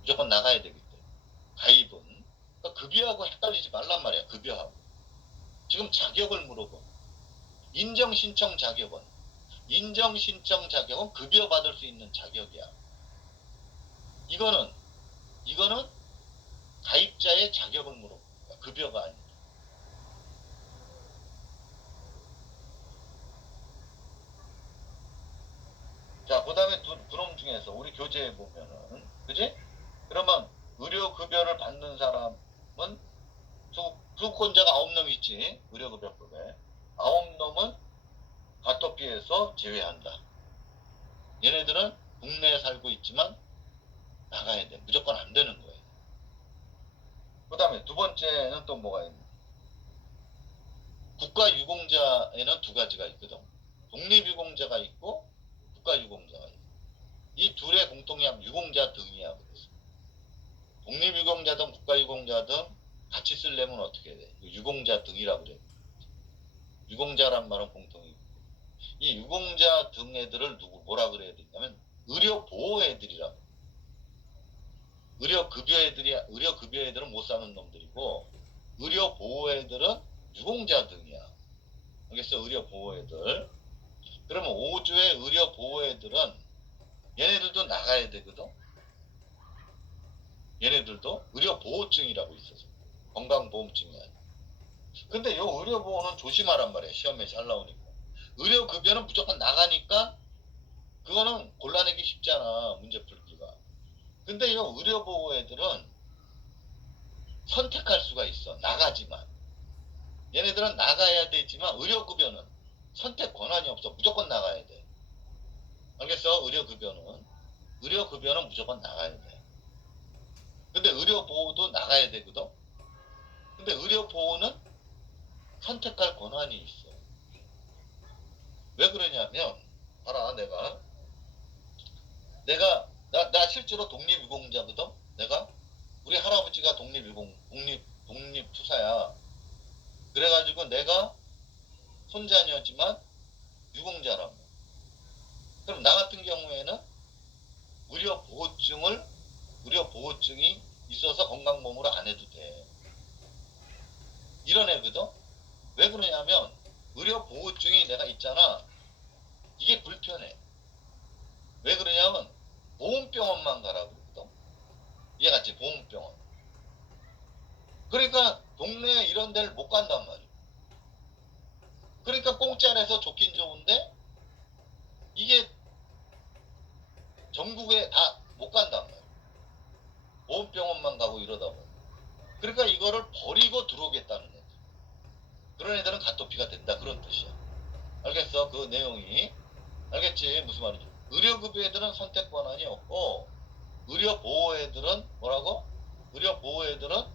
무조건 나가야 되기 때문에. 가입은. 그러니까 급여하고 헷갈리지 말란 말이야. 급여하고. 지금 자격을 물어봐. 인정신청 자격은 급여 받을 수 있는 자격이야. 이거는 가입자의 자격을 물어봐. 급여가 아니야. 자, 그 다음에 두 놈 중에서 우리 교재에 보면은, 그지? 그러면 의료급여를 받는 사람은 수급권자가 9놈 있지. 의료급여법에. 9놈은 가토피에서 제외한다. 얘네들은 국내에 살고 있지만 나가야 돼. 무조건 안 되는 거예요. 그 다음에 두 번째는 또 뭐가 있냐. 국가유공자에는 두 가지가 있거든. 독립유공자가 있고 국가유공자가 있고. 이 둘의 공통점 유공자 등이야. 그래서 독립유공자든 국가유공자든 같이 쓰려면 어떻게 해야 돼? 유공자 등이라고 그래. 유공자란 말은 공통이고. 이 유공자 등 애들을 뭐라 그래야 되냐면 의료보호 애들이라고. 의료급여 애들은 못 사는 놈들이고, 의료보호 애들은 유공자 등이야. 알겠어? 의료보호 애들. 그러면 5조의 의료보호 애들은 얘네들도 나가야 되거든. 얘네들도 의료보호증이라고 있어서. 건강보험증이 아니야. 근데 요 의료보호는 조심하란 말이야. 시험에 잘 나오니까. 의료급여는 무조건 나가니까 그거는 골라내기 쉽잖아. 문제 풀기가. 근데 이 의료보호 애들은 선택할 수가 있어. 나가지만. 얘네들은 나가야 되지만 의료급여는 선택 권한이 없어. 무조건 나가야 돼. 알겠어? 의료급여는 무조건 나가야 돼. 근데 의료보호도 나가야 되거든. 근데 의료보호는 선택할 권한이 있어. 왜 그러냐면, 봐라, 나 실제로 독립유공자거든? 우리 할아버지가 독립투사야. 그래가지고 내가 손자녀지만 유공자라고. 그럼 나 같은 경우에는 의료보호증이 있어서 건강보험으로 안 해도 돼. 이런 애거든. 왜 그러냐면 의료보호증이 내가 있잖아. 이게 불편해. 왜 그러냐면 보험병원만 가라고 그러거든. 얘같이 보험병원. 그러니까 동네에 이런 데를 못 간단 말이야. 그러니까 공짜내서 좋긴 좋은데 이게 전국에 다 못 간단 말이야. 보험병원만 가고 이러다 보니. 그러니까 이거를 버리고 들어오겠다는 애들. 그런 애들은 가토피가 된다. 그런 뜻이야. 알겠어? 그 내용이. 알겠지? 무슨 말인지. 의료급여 애들은 선택 권한이 없고 의료보호 애들은 뭐라고? 의료보호 애들은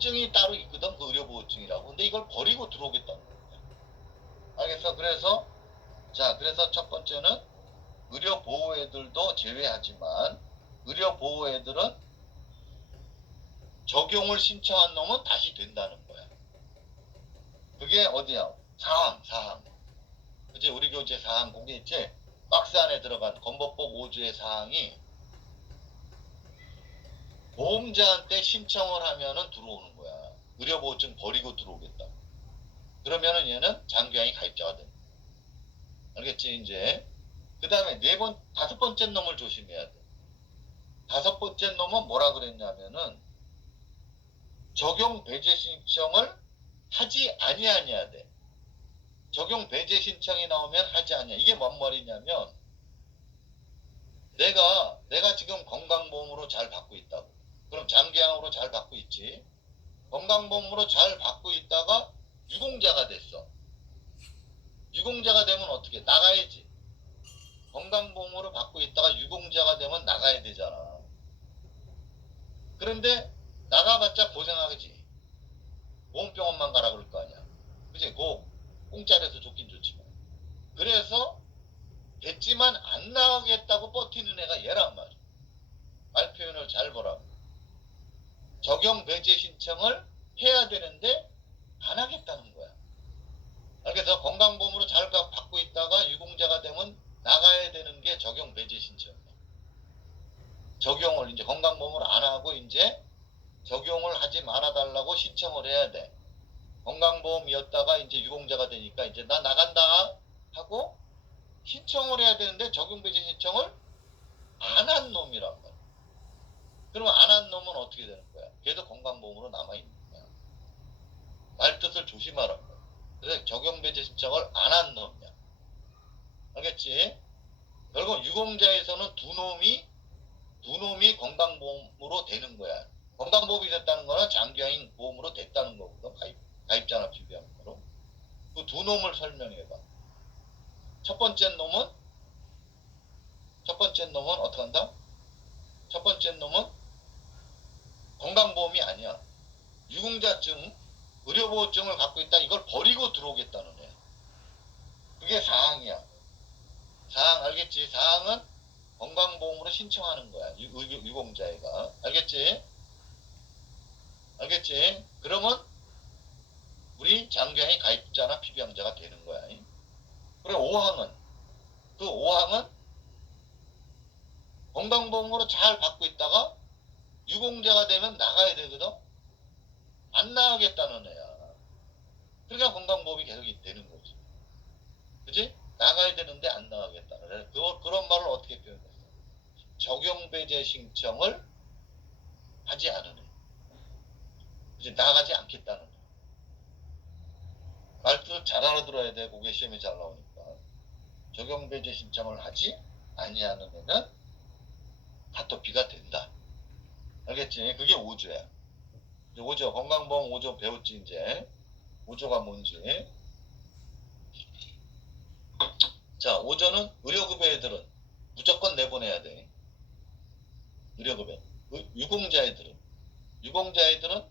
증이 따로 있거든. 그 의료보호증이라고. 근데 이걸 버리고 들어오겠다는 거야. 알겠어? 그래서 첫 번째는 의료보호 애들도 제외하지만 의료보호 애들은 적용을 신청한 놈은 다시 된다는 거야. 그게 어디야? 사항. 그치? 우리 교재 사항 거기 있지? 박스 안에 들어간 건보법 5조의 사항이 보험자한테 신청을 하면은 들어오는 거야. 의료보호증 버리고 들어오겠다. 그러면은 얘는 장기한이 가입자가 된다. 알겠지? 이제 그 다음에 다섯 번째 놈을 조심해야 돼. 다섯 번째 놈은 뭐라 그랬냐면은 적용 배제 신청을 하지 아니해야 돼. 적용 배제 신청이 나오면 하지 아니야. 이게 뭔 말이냐면 내가 지금 건강보험으로 잘 받고 있다고. 그럼 장기항으로 잘 받고 있지. 건강보험으로 잘 받고 있다가 유공자가 됐어. 유공자가 되면 어떻게? 나가야지. 건강보험으로 받고 있다가 유공자가 되면 나가야 되잖아. 그런데 나가봤자 고생하지. 보험병원만 가라 그럴 거 아니야. 그치? 공짜라서 좋긴 좋지만. 그래서 됐지만 안 나가겠다고 버티는 애가 얘란 말이야. 말 표현을 잘 보라고. 적용 배제 신청을 해야 되는데 안 하겠다는 거야. 그래서 건강보험으로 잘 받고 있다가 유공자가 되면 나가야 되는 게 적용 배제 신청이야. 적용을 이제 건강보험을 안 하고 이제 적용을 하지 말아달라고 신청을 해야 돼. 건강보험이었다가 이제 유공자가 되니까 이제 나 나간다 하고 신청을 해야 되는데 적용 배제 신청을 안 한 놈이란 말이야. 그러면 안 한 놈은 어떻게 되는 거야? 걔도 건강보험으로 남아있는 거야. 말 뜻을 조심하란 말이야. 그래서 적용 배제 신청을 안 한 놈이야. 알겠지? 결국 유공자에서는 두 놈이 건강보험으로 되는 거야. 건강보험이 됐다는 거는 장기하인 보험으로 됐다는 거거든. 가입자나 비교하는 거로. 그 두 놈을 설명해봐. 첫 번째 놈은 어떻게 한다? 첫 번째 놈은 건강보험이 아니야. 유공자증, 의료보호증을 갖고 있다. 이걸 버리고 들어오겠다는 애야. 그게 사항이야. 사항 알겠지? 사항은 건강보험으로 신청하는 거야. 유공자애가. 알겠지? 그러면 우리 장기하인 가입자나 피부양자가 되는 거야. 그리고 5항은 건강보험으로 잘 받고 있다가 유공자가 되면 나가야 되거든. 안 나가겠다는 애야. 그러니까 건강보험이 계속 되는 거지. 그지? 나가야 되는데 안 나가겠다는 애. 그런 말을 어떻게 표현했어? 적용배제 신청을 하지 않은 애. 그지? 나가지 않겠다는 애. 말투를 잘 알아들어야 돼. 그게 시험에 잘 나오니까. 적용배제 신청을 하지 아니하는 애는 가토피가 된다. 알겠지? 그게 5조야. 5조, 건강보험 5조 배웠지, 이제. 5조가 뭔지. 자, 5조는 의료급여 애들은 무조건 내보내야 돼. 의료급여. 유공자 애들은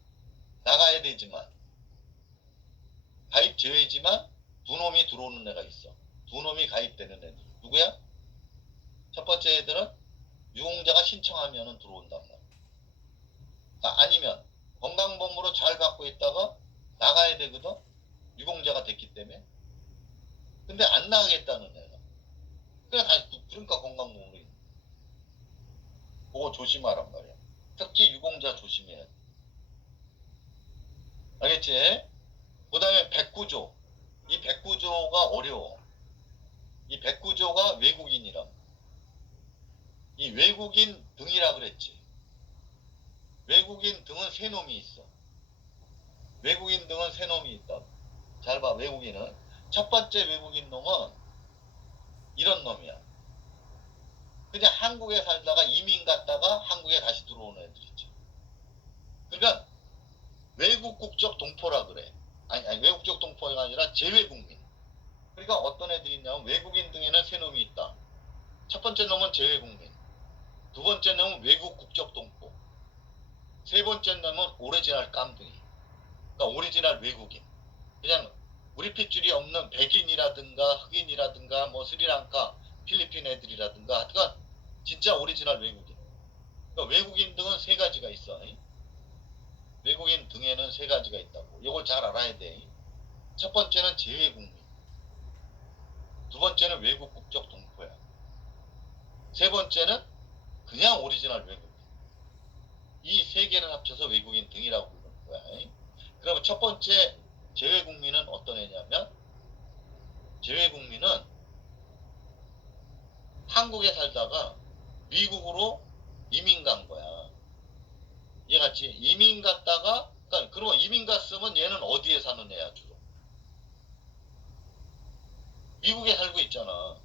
나가야 되지만, 가입 제외지만 두 놈이 들어오는 애가 있어. 두 놈이 가입되는 애들. 누구야? 첫 번째 애들은 유공자가 신청하면 들어온단 말이야. 아니면 건강보험으로 잘 받고 있다가 나가야 되거든. 유공자가 됐기 때문에. 근데 안 나가겠다는 애가. 그러니까 건강보험으로 있는 거야. 그거 조심하란 말이야. 특히 유공자 조심해야 돼. 알겠지? 그 다음에 백구조. 이 백구조가 어려워. 이 백구조가 외국인이라. 이 외국인 등이라 그랬지. 외국인 등은 세 놈이 있어. 외국인 등은 세 놈이 있다. 잘 봐, 외국인은. 첫 번째 외국인 놈은 이런 놈이야. 그냥 한국에 살다가 이민 갔다가 한국에 다시 들어오는 애들이지. 그러니까 외국 국적 동포라 그래. 아니 외국적 동포가 아니라 재외국민. 그러니까 어떤 애들이 있냐면 외국인 등에는 세 놈이 있다. 첫 번째 놈은 재외국민. 두 번째 놈은 외국 국적 동포. 세 번째 놈은 오리지널 깜둥이. 그러니까 오리지널 외국인. 그냥 우리 핏줄이 없는 백인이라든가 흑인이라든가 뭐 스리랑카, 필리핀 애들이라든가 하여튼 진짜 오리지널 외국인. 그러니까 외국인 등은 세 가지가 있어. 외국인 등에는 세 가지가 있다고. 이걸 잘 알아야 돼. 첫 번째는 재외국민. 두 번째는 외국 국적 동포야. 세 번째는 그냥 오리지널 외국인. 이 세 개를 합쳐서 외국인 등이라고 부르는 거야. 그러면 첫 번째 재외국민은 어떤 애냐면 재외국민은 한국에 살다가 미국으로 이민 간 거야. 얘같이 이민 갔다가 그러니까 그러면 이민 갔으면 얘는 어디에 사는 애야 주로? 미국에 살고 있잖아.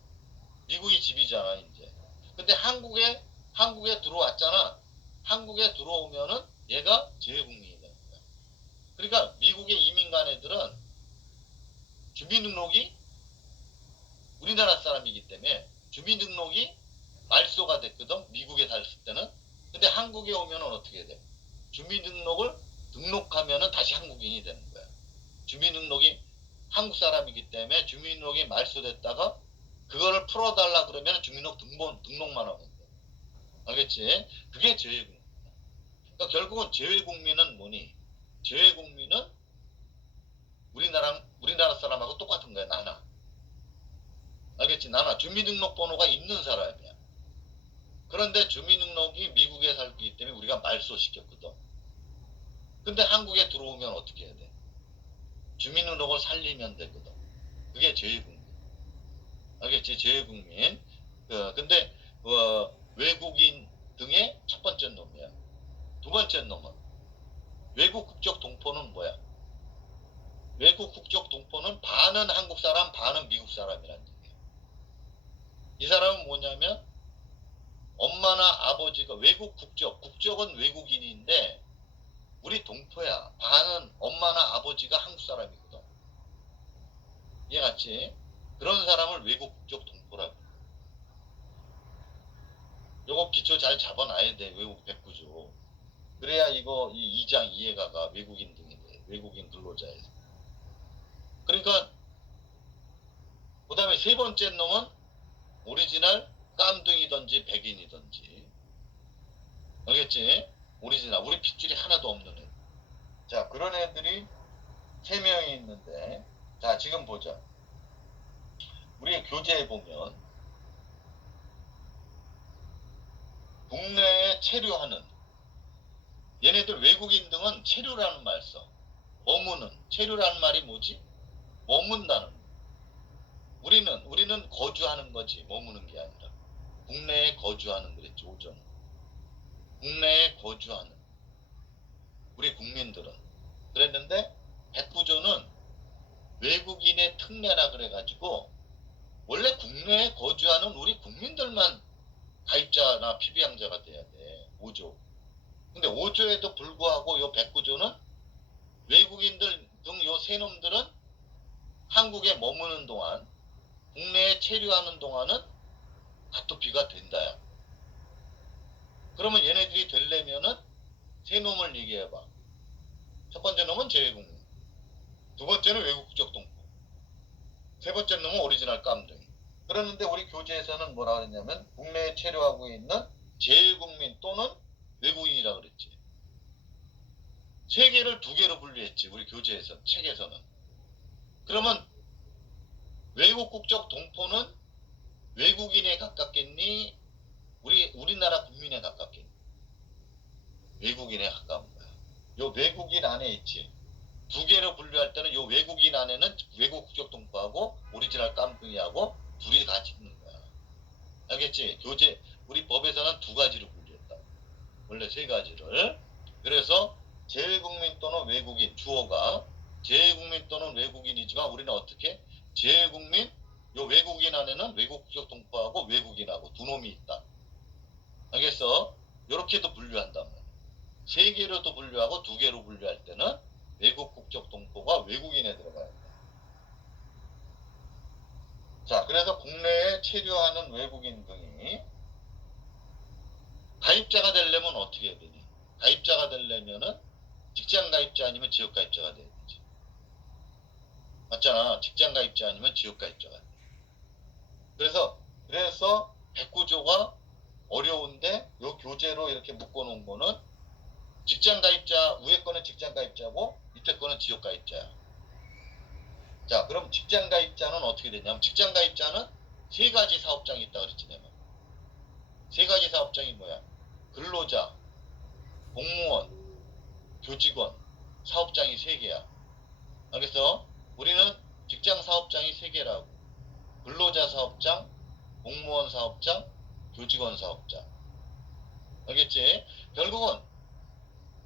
미국이 집이잖아 이제. 근데 한국에 들어왔잖아. 한국에 들어오면은 얘가 재외국민이 되는 거야. 그러니까 미국에 이민 간 애들은 주민등록이 우리나라 사람이기 때문에 주민등록이 말소가 됐거든. 미국에 살을 때는. 근데 한국에 오면은 어떻게 돼? 주민등록을 등록하면은 다시 한국인이 되는 거야. 주민등록이 한국 사람이기 때문에 주민등록이 말소됐다가 그거를 풀어달라 그러면 등록만 하면 돼. 알겠지? 그게 재외국민. 그러니까 결국은 재외국민은 뭐니? 재외국민은 우리나라 사람하고 똑같은 거야. 나나. 알겠지? 나나 주민등록번호가 있는 사람이야. 그런데 주민등록이 미국에 살기 때문에 우리가 말소시켰거든. 근데 한국에 들어오면 어떻게 해야 돼? 주민등록을 살리면 되거든. 그게 재외국민. 알겠지? 재외국민. 근데 외국인 등의 첫 번째 놈이야. 두 번째 놈은 외국 국적 동포는 뭐야? 외국 국적 동포는 반은 한국 사람, 반은 미국 사람이란 얘기야. 이 사람은 뭐냐면 엄마나 아버지가 외국 국적은 외국인인데 우리 동포야. 반은 엄마나 아버지가 한국 사람이거든. 이해갔지? 그런 사람을 외국 국적 동포라고. 요거 기초 잘 잡아놔야 돼. 외국 백구조. 그래야 이거 이 2장 이해가 가. 외국인 등에 대해. 외국인 근로자에서. 그러니까 그 다음에 세 번째 놈은 오리지널 깜둥이든지 백인이든지. 알겠지? 오리지널. 우리 핏줄이 하나도 없는 애. 자, 그런 애들이 세 명이 있는데, 자, 지금 보자. 우리 교재에 보면, 국내에 체류하는, 얘네들 외국인 등은 체류라는 말 써. 머무는, 체류라는 말이 뭐지? 머문다는. 우리는 거주하는 거지, 머무는 게 아니라. 국내에 거주하는 그랬지, 오전. 국내에 거주하는. 우리 국민들은. 그랬는데, 백구조는 외국인의 특례라 그래가지고, 원래 국내에 거주하는 우리 국민들만 가입자나 피부양자가 돼야 돼. 5조. 근데 5조에도 불구하고 요 백구조는 외국인들 등 요 세 놈들은 한국에 머무는 동안 국내에 체류하는 동안은 가토피가 된다야. 그러면 얘네들이 되려면은 세 놈을 얘기해봐. 첫 번째 놈은 재외국민. 두 번째는 외국국적 동포. 세 번째 놈은 오리지널 깜둥이. 그러는데 우리 교재에서는 뭐라 그랬냐면 국내에 체류하고 있는 재외국민 또는 외국인이라 그랬지. 세 개를 두 개로 분류했지. 우리 교재에서, 책에서는. 그러면 외국 국적 동포는 외국인에 가깝겠니? 우리나라 국민에 가깝겠니? 외국인에 가까운 거야. 요 외국인 안에 있지. 두 개로 분류할 때는 요 외국인 안에는 외국 국적 동포하고 오리지널 깜둥이하고 둘이 같이 있는 거야. 알겠지? 교재 우리 법에서는 두 가지로 분류했다. 원래 세 가지를. 그래서 재외국민 또는 외국인 주어가 재외국민 또는 외국인이지만 우리는 어떻게 재외국민 요 외국인 안에는 외국 국적 동포하고 외국인하고 두 놈이 있다. 알겠어? 이렇게도 분류한단 말이야. 세 개로도 분류하고 두 개로 분류할 때는 외국 국적 동포가 외국인에 들어가야 돼. 자, 그래서 국내에 체류하는 외국인 등이 가입자가 되려면 어떻게 해야 되니? 가입자가 되려면은 직장 가입자 아니면 지역 가입자가 돼야 되지. 맞잖아. 직장 가입자 아니면 지역 가입자가 돼. 그래서 109조가 어려운데 요 교재로 이렇게 묶어놓은 거는 직장 가입자 위에 거는 직장 가입자고 밑에 거는 지역 가입자야. 자, 그럼 직장 가입자는 어떻게 되냐면 직장 가입자는 세 가지 사업장이 있다 그랬지 내가. 세 가지 사업장이 뭐야? 근로자, 공무원, 교직원 사업장이 세 개야. 알겠어? 우리는 직장 사업장이 세 개라고. 근로자 사업장, 공무원 사업장, 교직원 사업장. 알겠지? 결국은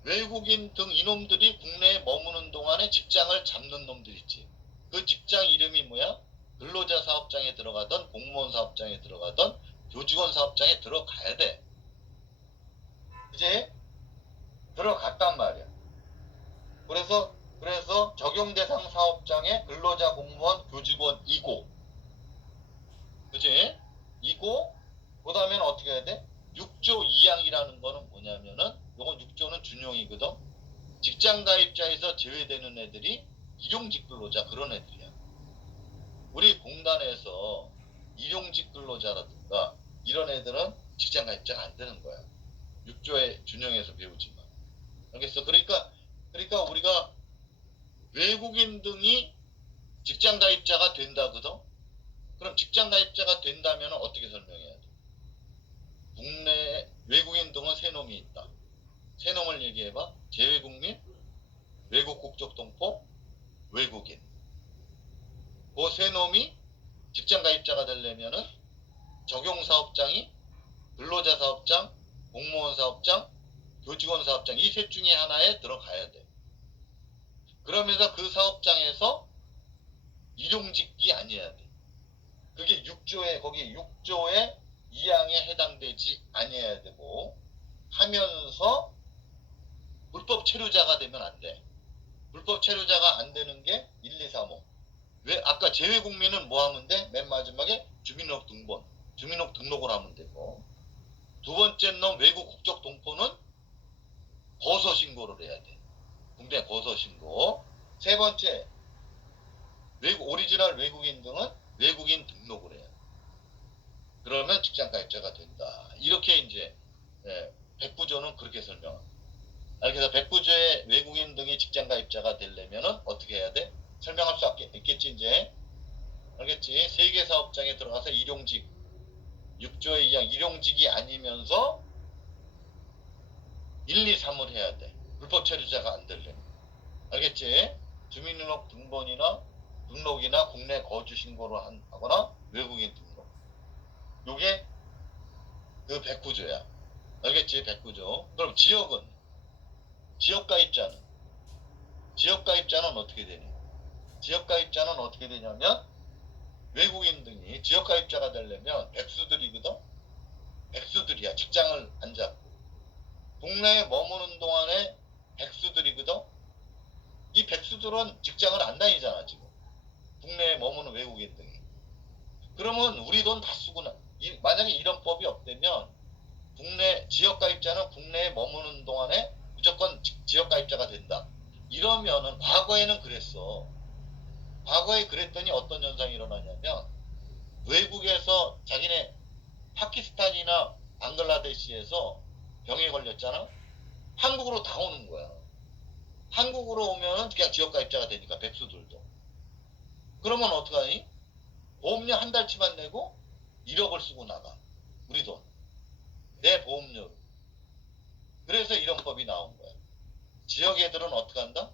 외국인 등 이놈들이 국내에 머무는 동안에 직장을 잡는 놈들 있지. 그 직장 이름이 뭐야? 근로자 사업장에 들어가던 공무원 사업장에 들어가던 교직원 사업장에 들어가야 돼. 이제 들어갔단 말이야. 그래서 적용 대상 사업장에 근로자, 공무원, 교직원이고, 그치? 이고, 그 다음에는 어떻게 해야 돼? 6조 2항이라는 거는 뭐냐면은, 요건 6조는 준용이거든. 직장 가입자에서 제외되는 애들이 일용직 근로자 그런 애들이야. 우리 공단에서 일용직 근로자라든가 이런 애들은 직장 가입자가 안 되는 거야. 6조에 준용해서 배우지만. 알겠어? 그러니까 우리가 외국인 등이 직장 가입자가 된다거든? 그럼 직장 가입자가 된다면 어떻게 설명해야 돼? 국내 외국인 등은 세 놈이 있다. 세 놈을 얘기해봐. 재외국민, 외국 국적 동포, 외국인. 그 세 놈이 직장 가입자가 되려면은 적용 사업장이 근로자 사업장, 공무원 사업장, 교직원 사업장 이 셋 중에 하나에 들어가야 돼. 그러면서 그 사업장에서 일용직이 아니어야 돼. 그게 6조에 거기 6조에 2항에 해당되지 아니어야 되고 하면서 불법 체류자가 되면 안 돼. 불법 체류자가 안 되는 게 1, 2, 3, 5. 왜 아까 재외국민은 뭐 하면 돼? 맨 마지막에 주민등록 등록을 하면 되고 두 번째 놈 외국 국적 동포는 거서 신고를 해야 돼. 국내 거서 신고. 세 번째 오리지널 외국인 등은 외국인 등록을 해야 돼. 그러면 직장 가입자가 된다. 이렇게 이제 109조는 그렇게 설명합니다. 그래서 109조에 외국인 등이 직장 가입자가 되려면 어떻게 해야 돼? 설명할 수 있겠지 이제. 알겠지? 세계 사업장에 들어가서 일용직 6조의 2항 일용직이 아니면서 1, 2, 3을 해야 돼. 불법 체류자가 안 되려면. 알겠지? 주민등록 등록이나 국내 거주 신고를 하거나 외국인 등록. 요게 그 109조야. 알겠지? 109조. 그럼 지역가입자는 어떻게 되니? 지역가입자는 어떻게 되냐면 외국인 등이 지역가입자가 되려면 백수들이거든? 백수들이야. 직장을 안 잡고. 국내에 머무는 동안에 백수들이거든? 이 백수들은 직장을 안 다니잖아, 지금. 국내에 머무는 외국인 등이. 그러면 우리 돈 다 쓰고 만약에 이런 법이 없다면 국내 지역가입자는 국내에 머무는 동안에 무조건 지역가입자가 된다. 이러면은 과거에는 그랬어. 과거에 그랬더니 어떤 현상이 일어나냐면 외국에서 자기네 파키스탄이나 방글라데시에서 병에 걸렸잖아. 한국으로 다 오는 거야. 한국으로 오면은 그냥 지역가입자가 되니까 백수들도. 그러면 어떡하니? 보험료 한 달치만 내고 1억을 쓰고 나가. 우리 돈. 내 보험료. 그래서 이런 법이 나온 거야. 지역 애들은 어떡한다?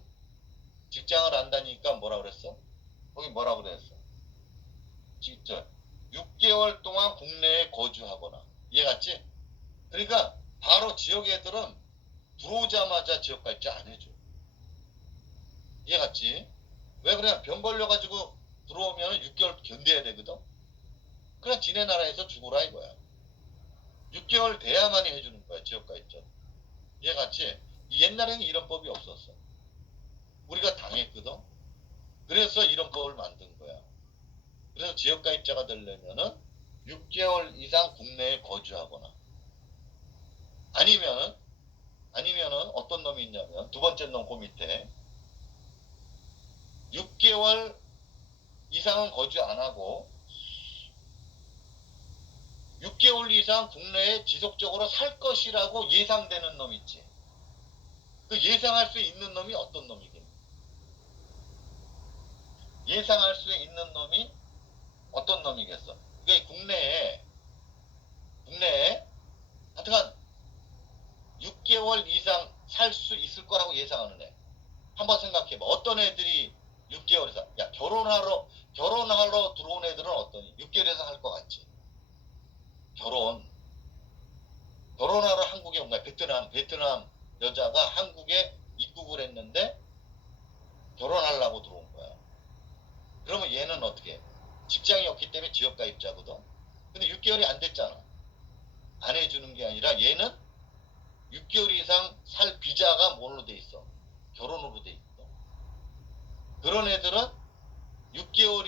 거주하거나. 이해 갔지? 그러니까 바로 지역 애들은 들어오자마자 지역갈자 안 해줘. 이해 갔지? 왜 그래? 병 걸려가지고 들어오면 6개월 견뎌야 되거든. 그냥 지네 나라에서 죽어라 이거야. 6개월 돼야만이 해주는 거야 지역가입자. 이해 갔지? 옛날에는 이런 법이 없었어. 우리가 당했거든. 그래서 이런 법을 만든 거야. 그래서 지역가입자가 되려면은 6개월 이상 국내에 거주하거나 아니면은 어떤 놈이 있냐면 두 번째 놈 그 밑에 6개월 이상은 거주 안 하고 6개월 이상 국내에 지속적으로 살 것이라고 예상되는 놈 있지. 그 예상할 수 있는 놈이 어떤 놈이겠니? 예상할 수 있는 놈이 어떤 놈이겠어? 그게 국내에 하여튼간 6개월 이상 살 수 있을 거라고 예상하는 애. 한번 생각해봐. 어떤 애들이 6개월에서 야 결혼하러 들어온 애들은 어떠니? 6개월에서 할 것 같지? 결혼하러 한국에 온 거야. 베트남 여자가 한국에 입국을 했는데 결혼하려고 들어온 거야. 그러면 얘는 어떻게 해? 직장이 없기 때문에 지역가입자거든. 근데 6개월이 안 됐잖아. 안 해주는 게 아니라 얘는 6개월 이상 살 비자가 뭘로 돼 있어? 결혼으로 돼 있어. 그런 애들은 6개월이